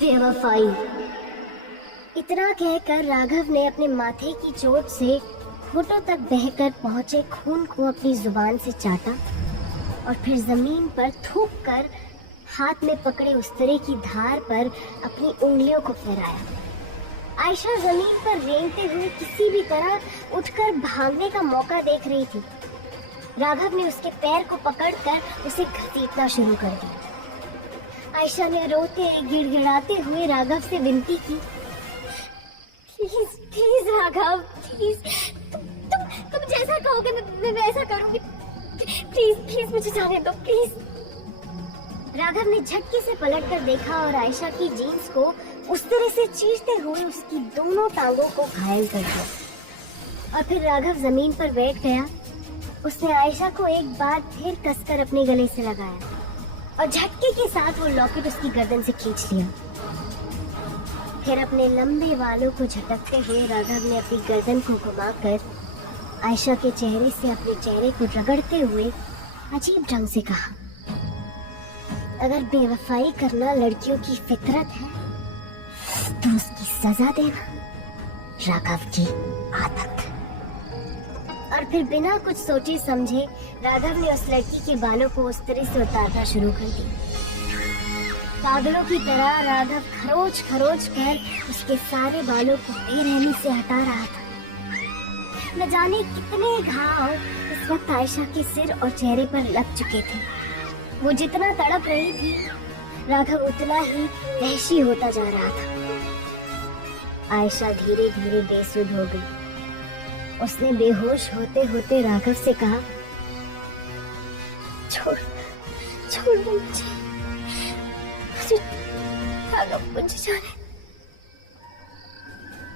बेवफाई। इतना कहकर राघव ने अपने माथे की चोट से घुटनों तक बहकर पहुंचे खून को अपनी जुबान से चाटा और फिर जमीन पर थूक कर हाथ में पकड़े उस तरह की धार पर अपनी उंगलियों को फहराया। आयशा जमीन पर रेंगते हुए किसी भी तरह उठकर भागने का मौका देख रही थी। राघव ने उसके पैर को पकड़कर उसे घसीटना शुरू कर दिया। आयशा ने रोते गिड़गिड़ाते हुए राघव से विनती की, प्लीज राघव, प्लीज, तुम जैसा कहोगे मैं वैसा करूंगी। प्लीज मुझे जाने दो, प्लीज। राघव ने झटके से पलटकर देखा और आयशा की जीन्स को उस तरह से चीरते हुए उसकी दोनों टांगों को घायल कर दिया और फिर राघव जमीन पर बैठ गया। उसने आयशा को एक बार फिर कसकर अपने गले से लगाया और झटके के साथ वो लॉकेट उसकी गर्दन से खींच लिया। फिर अपने लंबे बालों को झटकते हुए राघव ने अपनी गर्दन को घुमाकर आयशा के चेहरे से अपने चेहरे को रगड़ते हुए अजीब ढंग से कहा, अगर बेवफाई करना लड़कियों की फितरत है तो उसकी सजा देना राघव की आदत। और फिर बिना कुछ सोचे समझे राघव ने उस लड़की के बालों को उस तरह से उतारना शुरू कर दिया। पागलों की तरह राघव खरोच खरोच कर उसके सारे बालों को बेरहमी से हटा रहा था। न जाने कितने घाव इस वक्त आयशा के सिर और चेहरे पर लग चुके थे। वो जितना तड़प रही थी, राघव उतना ही वहशी होता जा रहा था। आयशा धीरे धीरे बेसुध हो गई। उसने बेहोश होते होते राघव से कहा, छोड़ छोड़ मुझे, राघव मुझे जाने।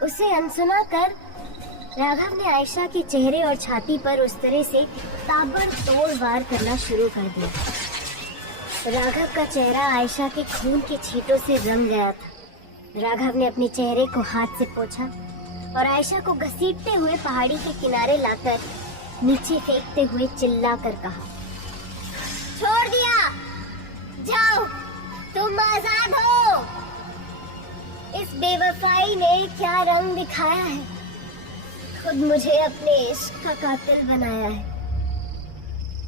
उसे अनसुना कर राघव ने आयशा के चेहरे और छाती पर उस तरह से ताबड़तोड़ वार करना शुरू कर दिया। राघव का चेहरा आयशा के खून के छींटों से रंग गया था। राघव ने अपने चेहरे को हाथ से पोंछा और आयशा को घसीटते हुए पहाड़ी के किनारे लाकर नीचे फेंकते हुए चिल्लाकर कहा, छोड़ दिया, जाओ, तुम आजाद हो। इस बेवफाई ने क्या रंग दिखाया है, खुद मुझे अपने इश्क का कातिल बनाया है।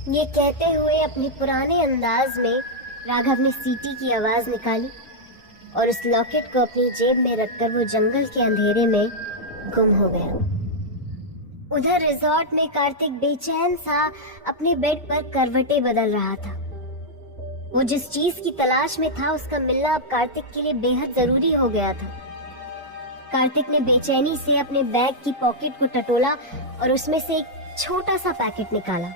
ये कहते हुए अपने पुराने अंदाज में राघव ने सीटी की आवाज निकाली और उस लॉकेट को अपनी जेब में रखकर वो जंगल के अंधेरे में गुम हो गया। उधर रिजॉर्ट में कार्तिक बेचैन सा अपने बेड पर करवटें बदल रहा था। वो जिस चीज की तलाश में था उसका मिलना अब कार्तिक के लिए बेहद जरूरी हो गया था। कार्तिक ने बेचैनी से अपने बैग की पॉकेट को टटोला और उसमें से एक छोटा सा पैकेट निकाला।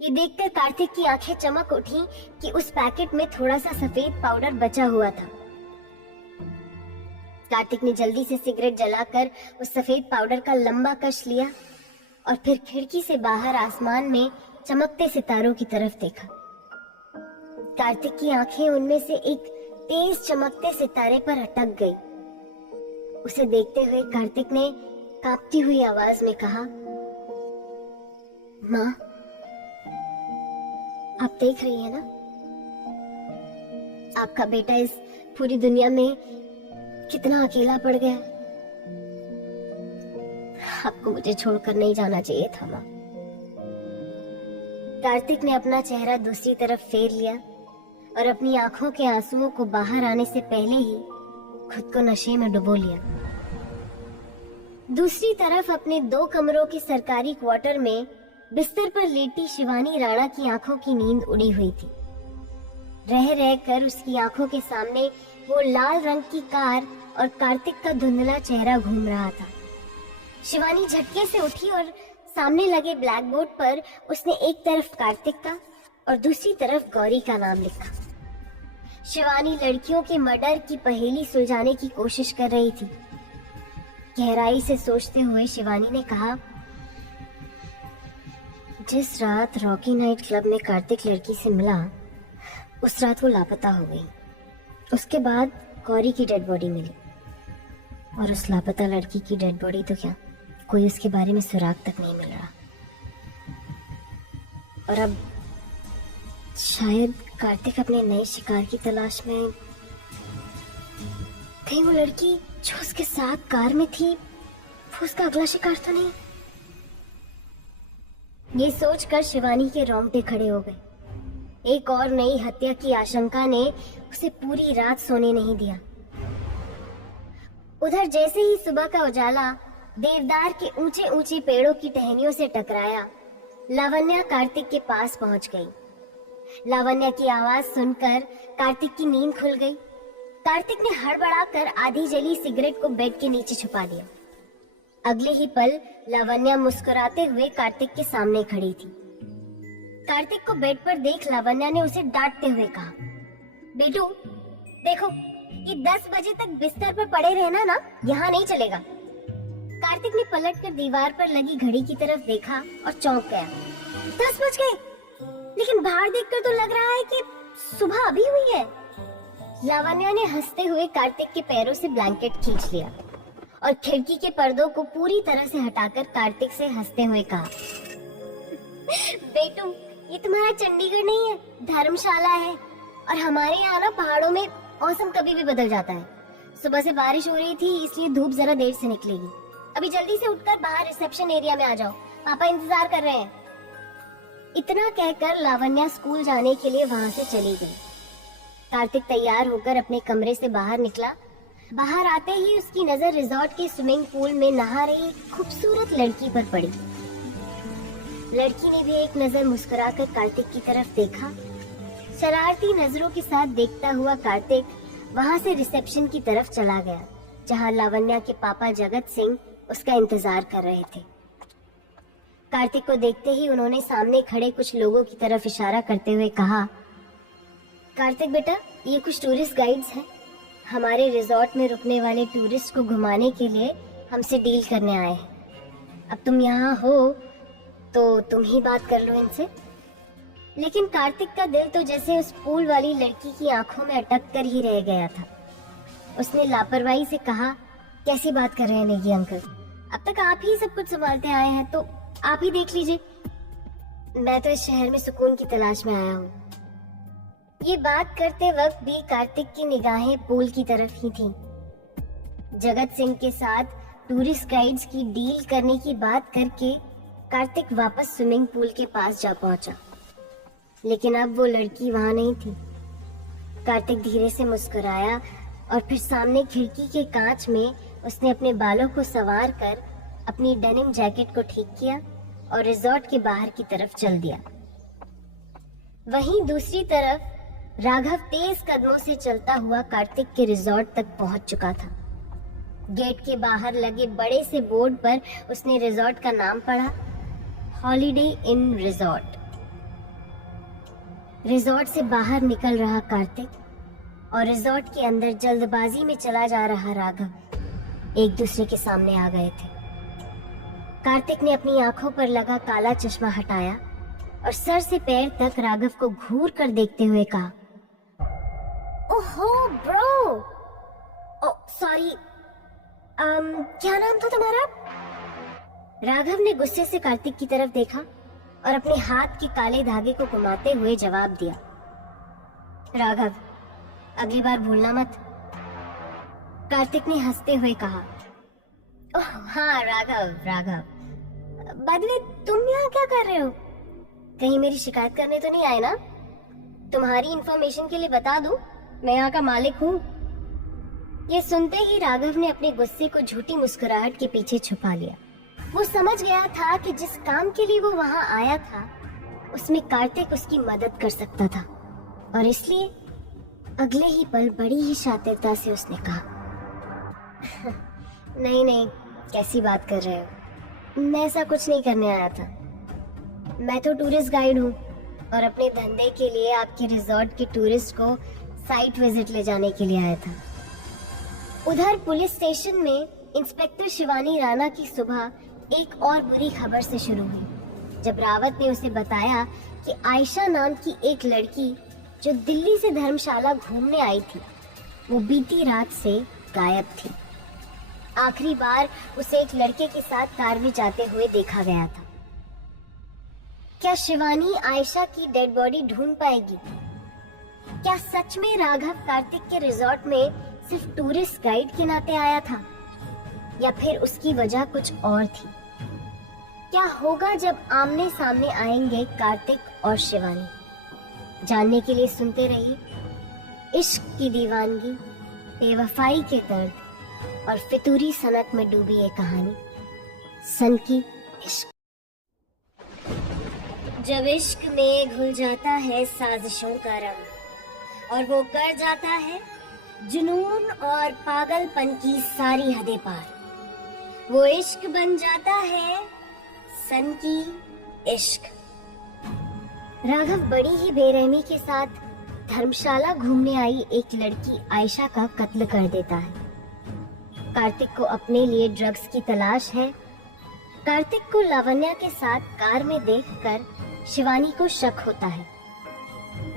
ये देखकर कार्तिक की आंखें चमक उठी कि उस पैकेट में थोड़ा सा सफेद पाउडर बचा हुआ था। कार्तिक ने जल्दी से सिगरेट जलाकर उस सफेद पाउडर का लंबा कश लिया और फिर खिड़की से बाहर आसमान में चमकते सितारों की तरफ देखा। कार्तिक की आंखें उनमें से एक तेज चमकते सितारे पर अटक गई। उसे देखते हुए कार्तिक ने कांपती हुई आवाज में कहा, माँ, आप देख रही है ना, आपका बेटा इस पूरी दुनिया में कितना अकेला पड़ गया। आपको मुझे छोड़कर नहीं जाना चाहिए था माँ। कार्तिक ने अपना चेहरा दूसरी तरफ फेर लिया और अपनी आंखों के आंसुओं को बाहर आने से पहले ही खुद को नशे में डुबो लिया। दूसरी तरफ अपने 2 कमरों के सरकारी क्वार्टर में बिस्तर पर लेटी शिवानी राणा की आंखों की नींद उड़ी हुई थी। रह रहकर उसकी आंखों के सामने वो लाल रंग की कार और कार्तिक का धुंधला चेहरा घूम रहा था। शिवानी झटके से उठी और सामने लगे ब्लैक बोर्ड पर उसने एक तरफ कार्तिक का और दूसरी तरफ गौरी का नाम लिखा। शिवानी लड़कियों के मर्डर की पहेली सुलझाने की कोशिश कर रही थी। गहराई से सोचते हुए शिवानी ने कहा, जिस रात रॉकी नाइट क्लब में कार्तिक लड़की से मिला उस रात वो लापता हो गई। उसके बाद गौरी की डेड बॉडी मिली और उस लापता लड़की की डेड बॉडी तो क्या, कोई उसके बारे में सुराग तक नहीं मिल रहा। और अब शायद कार्तिक अपने नए शिकार की तलाश में कहीं वो लड़की जो उसके साथ कार में थी वो उसका अगला शिकार तो नहीं। ये सोचकर शिवानी के रोंगटे खड़े हो गए। एक और नई हत्या की आशंका ने उसे पूरी रात सोने नहीं दिया। उधर जैसे ही सुबह का उजाला देवदार के ऊंचे ऊंचे पेड़ों की टहनियों से टकराया, लावण्या कार्तिक के पास पहुंच गई। लावण्या की आवाज सुनकर कार्तिक की नींद खुल गई। कार्तिक ने हड़बड़ाकर आधी जली सिगरेट को बेड के नीचे छुपा दिया। अगले ही पल लावण्या मुस्कुराते हुए कार्तिक के सामने खड़ी थी। कार्तिक को बेड पर देख लावण्या ने उसे डांटते हुए कहा, बेटू देखो, ये 10 बजे तक बिस्तर पर पड़े रहना ना यहाँ नहीं चलेगा। कार्तिक ने पलटकर दीवार पर लगी घड़ी की तरफ देखा और चौंक गया। 10 बज गए, लेकिन बाहर देखकर तो लग रहा है कि सुबह अभी हुई है। लावण्या ने हंसते हुए कार्तिक के पैरों से ब्लैंकेट खींच लिया और खिड़की के पर्दों को पूरी तरह से हटाकर कार्तिक से हंसते हुए कहा, बेटू ये तुम्हारा चंडीगढ़ नहीं है, धर्मशाला है। और हमारे यहाँ ना पहाड़ों में मौसम कभी भी बदल जाता है। सुबह से बारिश हो रही थी, इसलिए धूप जरा देर से निकलेगी। अभी जल्दी से उठकर बाहर रिसेप्शन एरिया में आ जाओ, पापा इंतजार कर रहे हैं। इतना कहकर लावण्या स्कूल जाने के लिए वहाँ से चली गई। कार्तिक तैयार होकर अपने कमरे से बाहर निकला। बाहर आते ही उसकी नजर रिजॉर्ट के स्विमिंग पूल में नहा रही खूबसूरत लड़की पर पड़ी। लड़की ने भी एक नजर मुस्कुराकर कार्तिक की तरफ देखा। शरारती नजरों के साथ देखता हुआ कार्तिक वहां से रिसेप्शन की तरफ चला गया, जहां लावण्या के पापा जगत सिंह उसका इंतजार कर रहे थे। कार्तिक को देखते ही उन्होंने सामने खड़े कुछ लोगों की तरफ इशारा करते हुए कहा, कार्तिक बेटा, ये कुछ टूरिस्ट गाइड्स हैं। हमारे रिजॉर्ट में रुकने वाले टूरिस्ट को घुमाने के लिए हमसे डील करने आए हैं। अब तुम यहाँ हो तो तुम ही बात कर लो इनसे। लेकिन कार्तिक का दिल तो जैसे उस पूल वाली लड़की की आंखों में अटक कर ही रह गया था। उसने लापरवाही से कहा, कैसी बात कर रहे हैं नेगी अंकल, अब तक आप ही सब कुछ संभालते आए हैं, तो आप ही देख लीजिए। मैं तो इस शहर में सुकून की तलाश में आया हूँ। ये बात करते वक्त भी कार्तिक की निगाहें पूल की तरफ ही थीं। जगत सिंह के साथ टूरिस्ट गाइड्स की डील करने की बात करके कार्तिक वापस स्विमिंग पूल के पास जा पहुंचा, लेकिन अब वो लड़की वहां नहीं थी। कार्तिक धीरे से मुस्कुराया और फिर सामने खिड़की के कांच में उसने अपने बालों को संवार कर अपनी डेनिम जैकेट को ठीक किया और रिजॉर्ट के बाहर की तरफ चल दिया। वहीं दूसरी तरफ राघव तेज कदमों से चलता हुआ कार्तिक के रिजॉर्ट तक पहुंच चुका था। गेट के बाहर लगे बड़े से बोर्ड पर उसने रिजॉर्ट का नाम पढ़ा, हॉलिडे इन रिजॉर्ट। रिजॉर्ट से बाहर निकल रहा कार्तिक और रिजॉर्ट के अंदर जल्दबाजी में चला जा रहा राघव एक दूसरे के सामने आ गए थे। कार्तिक ने अपनी आंखों पर लगा काला चश्मा हटाया और सर से पैर तक राघव को घूर कर देखते हुए कहा, ओहो ब्रो, ओ सॉरी, क्या नाम था तुम्हारा? राघव ने गुस्से से कार्तिक की तरफ देखा और अपने हाथ के काले धागे को घुमाते हुए जवाब दिया, राघव, अगली बार भूलना मत। कार्तिक ने हंसते हुए कहा, ओह हाँ Raghav, Raghav. By the way, तुम यहाँ क्या कर रहे हो? कहीं मेरी शिकायत करने तो नहीं आए ना? तुम्हारी इंफॉर्मेशन के लिए बता दूं, मैं यहाँ का मालिक हूँ। ये सुनते ही राघव ने अपने गुस्से को झूठी मुस्कुराहट के पीछे छुपा लिया। वो समझ गया था कि जिस काम के लिए वो वहाँ आया था उसमें कार्तिक उसकी मदद कर सकता था, और इसलिए अगले ही पल बड़ी ही शातिरता से उसने कहा, नहीं नहीं, कैसी बात कर रहे हो? मैं ऐसा कुछ नहीं करने आया था। मैं तो टूरिस्ट गाइड हूँ और अपने धंधे के लिए आपके रिजॉर्ट के टूरिस्ट को साइट विजिट ले जाने के लिए आया था। उधर पुलिस स्टेशन में इंस्पेक्टर शिवानी राणा की सुबह एक और बुरी खबर से शुरू हुई, जब रावत ने उसे बताया कि आयशा नाम की एक लड़की जो दिल्ली से धर्मशाला घूमने आई थी, वो बीती रात से गायब थी। आखिरी बार उसे एक लड़के के साथ कार में जाते हुए देखा गया था। क्या शिवानी आयशा की डेड बॉडी ढूंढ पाएगी? क्या सच में राघव कार्तिक के रिजॉर्ट में सिर्फ टूरिस्ट गाइड के नाते आया था, या फिर उसकी वजह कुछ और थी? क्या होगा जब आमने सामने आएंगे कार्तिक और शिवानी? जानने के लिए सुनते रहिए इश्क की दीवानगी, बेवफाई के दर्द और फितूरी सनक में डूबी ये कहानी, सन की इश्क। जब इश्क में घुल जाता है साजिशों का रंग और वो कर जाता है जुनून और पागलपन की सारी हदें पार, वो इश्क बन जाता है सन की इश्क। राघव बड़ी ही बेरहमी के साथ धर्मशाला घूमने आई एक लड़की आयशा का कत्ल कर देता है। कार्तिक को अपने लिए ड्रग्स की तलाश है। कार्तिक को लावण्या के साथ कार में देखकर शिवानी को शक होता है।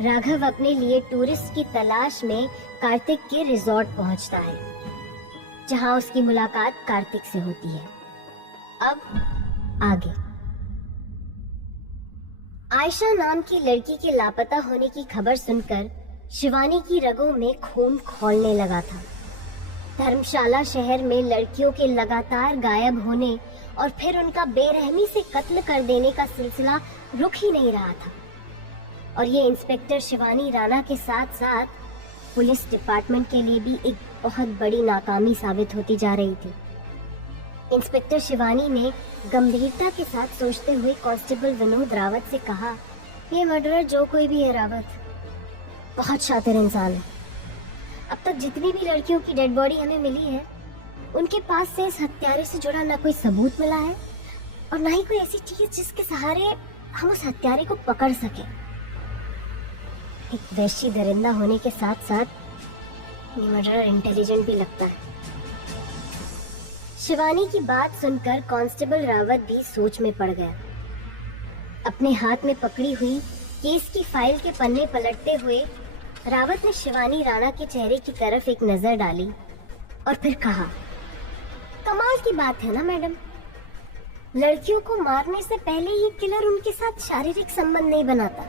राघव अपने लिए टूरिस्ट की तलाश में कार्तिक के रिजॉर्ट पहुंचता है, जहां उसकी मुलाकात कार्तिक से होती है। अब आगे। आयशा नाम की लड़की के लापता होने की खबर सुनकर शिवानी की रगों में खून खौलने लगा था। धर्मशाला शहर में लड़कियों के लगातार गायब होने और फिर उनका बेरहमी से कत्ल कर देने का सिलसिला रुक ही नहीं रहा था और ये इंस्पेक्टर शिवानी राणा के साथ साथ पुलिस डिपार्टमेंट के लिए भी एक बहुत बड़ी नाकामी साबित होती जा रही थी। इंस्पेक्टर शिवानी ने गंभीरता के साथ सोचते हुए कांस्टेबल विनोद रावत से कहा, ये मर्डरर जो कोई भी है रावत, बहुत शातिर इंसान है। अब तक जितनी भी लड़कियों की डेड बॉडी हमें मिली है, उनके पास से इस हत्यारे से जुड़ा ना कोई सबूत मिला है और ना ही कोई ऐसी चीज जिसके सहारे हम उस हत्यारे को पकड़ सके। एक वैशी दरिंदा होने के साथ साथ ये मर्डरर इंटेलिजेंट भी लगता है। शिवानी की बात सुनकर कांस्टेबल रावत भी सोच में पड़ गया। अपने हाथ में पकड़ी हुई केस की फाइल के पन्ने पलटते हुए रावत ने शिवानी राणा के चेहरे की तरफ एक नजर डाली और फिर कहा, कमाल की बात है ना मैडम, लड़कियों को मारने से पहले ये किलर उनके साथ शारीरिक संबंध नहीं बनाता।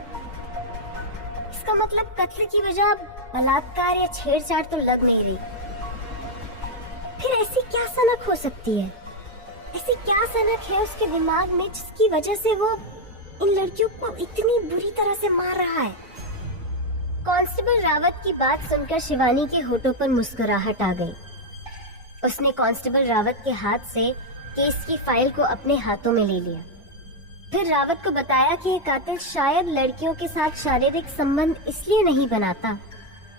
इसका मतलब कत्ल की वजह बलात्कार या छेड़छाड़ तो लग नहीं रही। फिर ऐसी क्या सनक हो सकती है? ऐसी क्या सनक है उसके दिमाग में जिसकी वजह से वो इन लड़कियों को इतनी बुरी तरह से मार रहा है? कांस्टेबल रावत की बात सुनकर शिवानी के होठों पर मुस्कुराहट आ गई। उसने कांस्टेबल रावत के हाथ से केस की फाइल को अपने हाथों में ले लिया। फिर रावत को बताया कि कातिल शायद लड़कियों के साथ शारीरिक संबंध इसलिए नहीं बनाता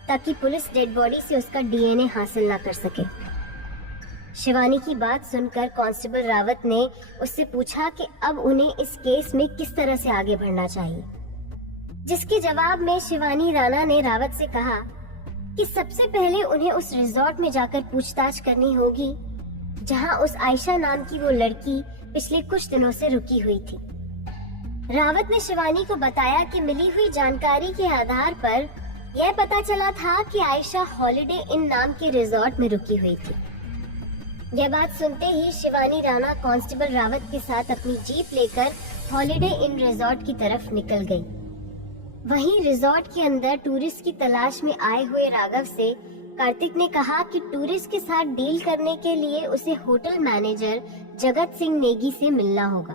ताकि पुलिस डेड बॉडी से उसका डीएनए हासिल ना कर सके। शिवानी की बात सुनकर कांस्टेबल रावत ने उससे पूछा कि अब उन्हें इस केस में किस तरह से आगे बढ़ना चाहिए, जिसके जवाब में शिवानी राणा ने रावत से कहा कि सबसे पहले उन्हें उस रिजॉर्ट में जाकर पूछताछ करनी होगी जहां उस आयशा नाम की वो लड़की पिछले कुछ दिनों से रुकी हुई थी। रावत ने शिवानी को बताया कि मिली हुई जानकारी के आधार पर यह पता चला था कि आयशा हॉलिडे इन नाम के रिजॉर्ट में रुकी हुई थी। यह बात सुनते ही शिवानी राणा कांस्टेबल रावत के साथ अपनी जीप लेकर हॉलिडे इन रिजॉर्ट की तरफ निकल गई। वहीं रिजॉर्ट के अंदर टूरिस्ट की तलाश में आए हुए राघव से कार्तिक ने कहा कि टूरिस्ट के साथ डील करने के लिए उसे होटल मैनेजर जगत सिंह नेगी से मिलना होगा।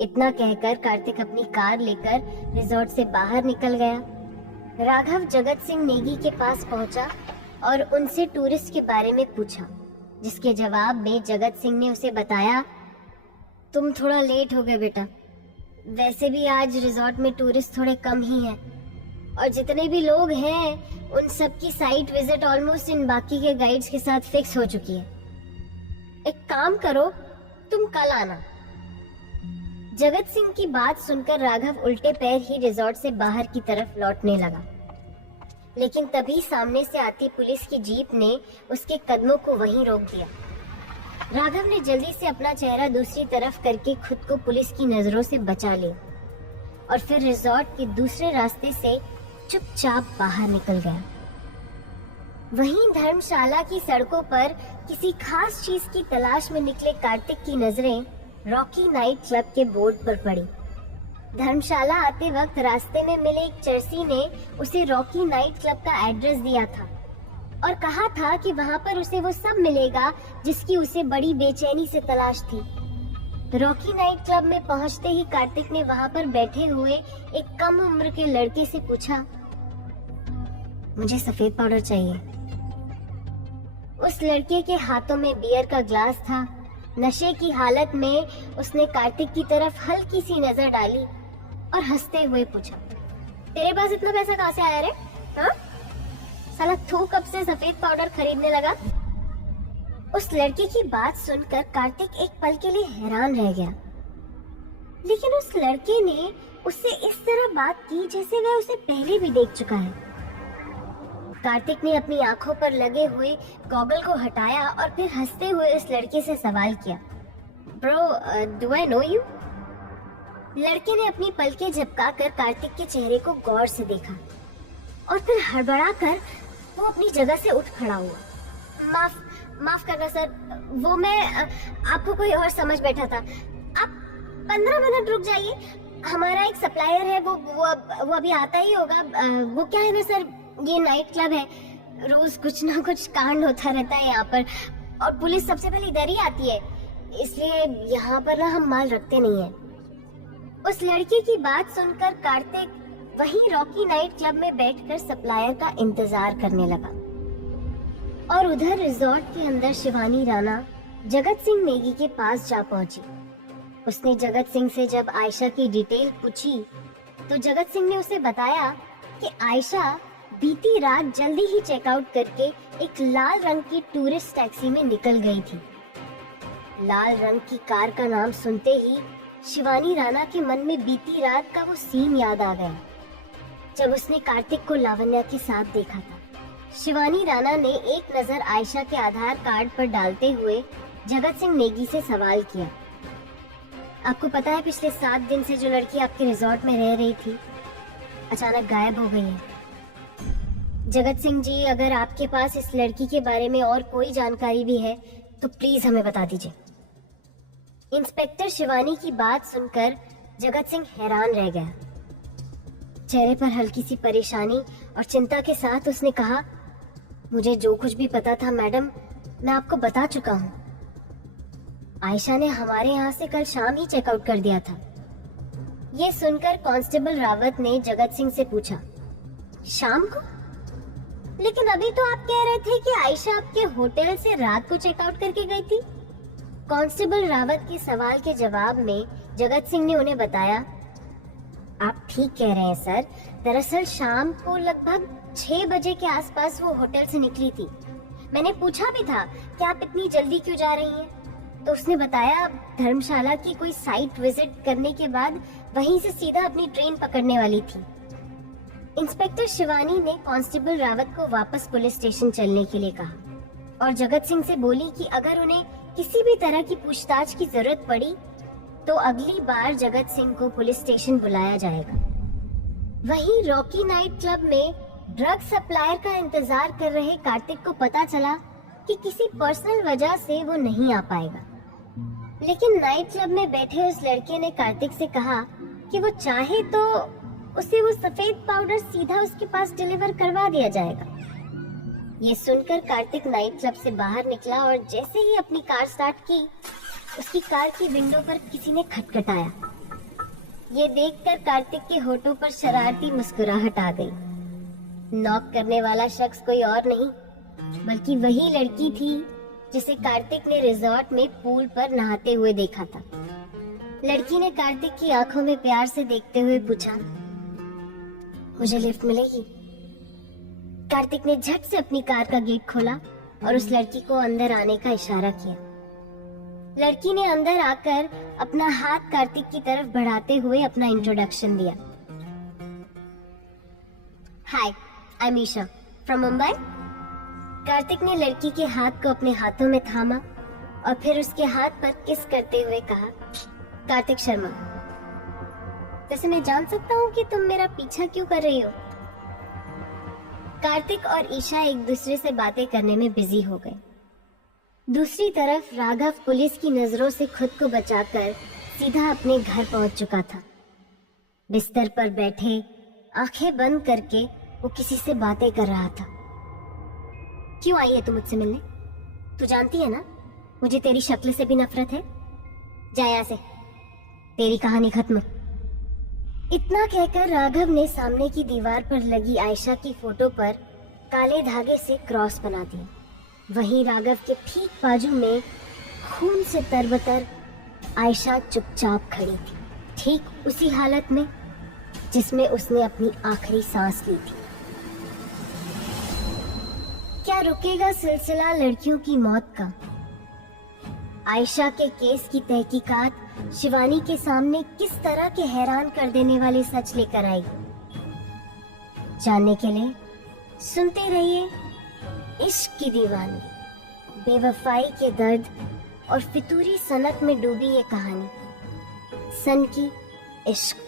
इतना कहकर कार्तिक अपनी कार लेकर रिजॉर्ट से बाहर निकल गया। राघव जगत सिंह नेगी के पास पहुंचा और उनसे टूरिस्ट के बारे में पूछा, जिसके जवाब में जगत सिंह ने उसे बताया, तुम थोड़ा लेट हो गए बेटा, वैसे भी आज रिजॉर्ट में टूरिस्ट थोड़े कम ही हैं और जितने भी लोग हैं उन सब की साइट विजिट ऑलमोस्ट इन बाकी के गाइड्स के साथ फिक्स हो चुकी है। एक काम करो, तुम कल आना। जगत सिंह की बात सुनकर राघव उल्टे पैर ही रिजॉर्ट से बाहर की तरफ लौटने लगा, लेकिन तभी सामने से आती पुलिस की जीप ने उसके कदमों को वहीं रोक दिया। राघव ने जल्दी से अपना चेहरा दूसरी तरफ करके खुद को पुलिस की नजरों से बचा लिया और फिर रिजॉर्ट के दूसरे रास्ते से चुपचाप बाहर निकल गया। वहीं धर्मशाला की सड़कों पर किसी खास चीज की तलाश में निकले कार्तिक की नजरें रॉकी नाइट क्लब के बोर्ड पर पड़ी। धर्मशाला आते वक्त रास्ते में मिले एक चरसी ने उसे रॉकी नाइट क्लब का एड्रेस दिया था और कहा था कि वहाँ पर उसे वो सब मिलेगा जिसकी उसे बड़ी बेचैनी से तलाश थी। रॉकी नाइट क्लब में पहुँचते ही कार्तिक ने वहाँ पर बैठे हुए एक कम उम्र के लड़के से पूछा, मुझे सफेद पाउडर चाहिए। उस लड़के के हाथों में बियर का ग्लास था। नशे की हालत में उसने कार्तिक की तरफ हल्की सी नजर डाली और हंसते हुए पूछा, तेरे पास इतना पैसा कहाँ से आया रे? हाँ? साला तू कब से सफेद पाउडर खरीदने लगा? उस लड़के की बात सुनकर कार्तिक एक पल के लिए हैरान रह गया, लेकिन उस लड़के ने उससे इस तरह बात की जैसे वह उसे पहले भी देख चुका है। कार्तिक ने अपनी आंखों पर लगे हुए गॉगल को हटाया और फिर हंसते हुए उस लड़के से सवाल किया, bro do I know you? लड़के ने अपनी पलकें झपकाकर कार्तिक के चेहरे को गौर से देखा और फिर हड़बड़ाकर वो अपनी जगह से उठ खड़ा हुआ। माफ करना सर, वो मैं आपको कोई और समझ बैठा था। आप 15 मिनट रुक जाइए, हमारा एक सप्लायर है, वो अभी आता ही होगा। वो क्या है ना सर, ये नाइट क्लब है, रोज कुछ ना कुछ कांड होता रहता है यहाँ पर, और पुलिस सबसे पहले इधर ही आती है, इसलिए यहाँ पर ना हम माल रखते नहीं है। उस लड़की की बात सुनकर कार्तिक वहीं रॉकी नाइट क्लब में बैठकर सप्लायर का इंतजार करने लगा, और उधर रिजॉर्ट के अंदर शिवानी राणा जगत सिंह नेगी के पास जा पहुंची। उसने जगत सिंह से जब आयशा की डिटेल पूछी तो जगत सिंह ने उसे बताया कि आयशा बीती रात जल्दी ही चेकआउट करके एक लाल रंग की टूरिस्ट टैक्सी में निकल गई थी। लाल रंग की कार का नाम सुनते ही शिवानी राणा के मन में बीती रात का वो सीन याद आ गया जब उसने कार्तिक को लावण्या के साथ देखा था। शिवानी राणा ने एक नजर आयशा के आधार कार्ड पर डालते हुए जगत सिंह नेगी से सवाल किया, आपको पता है पिछले 7 दिन से जो लड़की आपके रिजॉर्ट में रह रही थी अचानक गायब हो गई है? जगत सिंह जी, अगर आपके पास इस लड़की के बारे में और कोई जानकारी भी है तो प्लीज हमें बता दीजिए। इंस्पेक्टर शिवानी की बात सुनकर जगत सिंह हैरान रह गया। चेहरे पर हल्की सी परेशानी और चिंता के साथ उसने कहा, मुझे जो कुछ भी पता था मैडम, मैं आपको बता चुका हूँ। आयशा ने हमारे यहाँ से कल शाम ही चेकआउट कर दिया था। ये सुनकर कांस्टेबल रावत ने जगत सिंह से पूछा, शाम को? लेकिन अभी तो आप कह रहे थे कि आयशा आपके होटल से रात को चेकआउट करके गई थी। कांस्टेबल रावत के सवाल के जवाब में जगत सिंह ने उन्हें बताया, आप ठीक कह रहे हैं सर, दरअसल शाम को लगभग 6 बजे के आसपास वो होटल से निकली थी। मैंने पूछा भी था कि आप इतनी जल्दी क्यों जा रही हैं, तो उसने बताया धर्मशाला की कोई साइट विजिट करने के बाद वहीं से सीधा अपनी ट्रेन पकड़ने वाली थी। इंस्पेक्टर शिवानी ने कांस्टेबल रावत को वापस पुलिस स्टेशन चलने के लिए कहा और जगत सिंह से बोली कि अगर उन्हें किसी भी तरह की पूछताछ की जरूरत पड़ी तो अगली बार जगत सिंह को पुलिस स्टेशन बुलाया जाएगा। वहीं रॉकी नाइट क्लब में ड्रग सप्लायर का इंतजार कर रहे कार्तिक को पता चला कि किसी पर्सनल वजह से वो नहीं आ पाएगा। लेकिन नाइट क्लब में बैठे उस लड़के ने कार्तिक से कहा कि वो चाहे तो उसे वो सफेद पाउडर सीधा उसके पास डिलीवर करवा दिया जाएगा। ये सुनकर कार्तिक नाइट क्लब से बाहर निकला और जैसे ही अपनी कार स्टार्ट की, उसकी कार की विंडो पर किसी ने खटखटाया। ये देखकर कार्तिक के होठों पर शरारती मुस्कुराहट आ गई। नॉक करने वाला शख्स कोई और नहीं बल्कि वही लड़की थी जिसे कार्तिक ने रिजॉर्ट में पूल पर नहाते हुए देखा था। लड़की ने कार्तिक की आंखों में प्यार से देखते हुए पूछा, मुझे लिफ्ट मिलेगी? कार्तिक ने झट से अपनी कार का गेट खोला और उस लड़की को अंदर आने का इशारा किया। लड़की ने अंदर आकर अपना हाथ कार्तिक की तरफ बढ़ाते हुए अपना इंट्रोडक्शन दिया। Hi, I am Esha from Mumbai. Kartik ने लड़की के हाथ को अपने हाथों में थामा और फिर उसके हाथ पर किस करते हुए कहा, कार्तिक शर्मा, वैसे मैं जान सकता हूँ कि तुम मेरा पीछा क्यों कर रही हो? कार्तिक और ईशा एक दूसरे से बातें करने में बिजी हो गए। दूसरी तरफ राघव पुलिस की नजरों से खुद को बचाकर सीधा अपने घर पहुंच चुका था। बिस्तर पर बैठे आंखें बंद करके वो किसी से बातें कर रहा था। क्यों आई है तू मुझसे मिलने? तू जानती है ना मुझे तेरी शक्ल से भी नफरत है। जा यहाँ से, तेरी कहानी खत्म। इतना कहकर राघव ने सामने की दीवार पर लगी आयशा की फोटो पर काले धागे से क्रॉस बना दिया। वहीं राघव के ठीक बाजू में खून से तरबतर आयशा चुपचाप खड़ी थी, ठीक उसी हालत में जिसमें उसने अपनी आखिरी सांस ली थी। क्या रुकेगा सिलसिला लड़कियों की मौत का? आयशा के केस की तहकीकात शिवानी के सामने किस तरह के हैरान कर देने वाले सच लेकर आई? जानने के लिए सुनते रहिए इश्क की दीवानगी, बेवफाई के दर्द और फितूरी सनक में डूबी ये कहानी, सन की इश्क।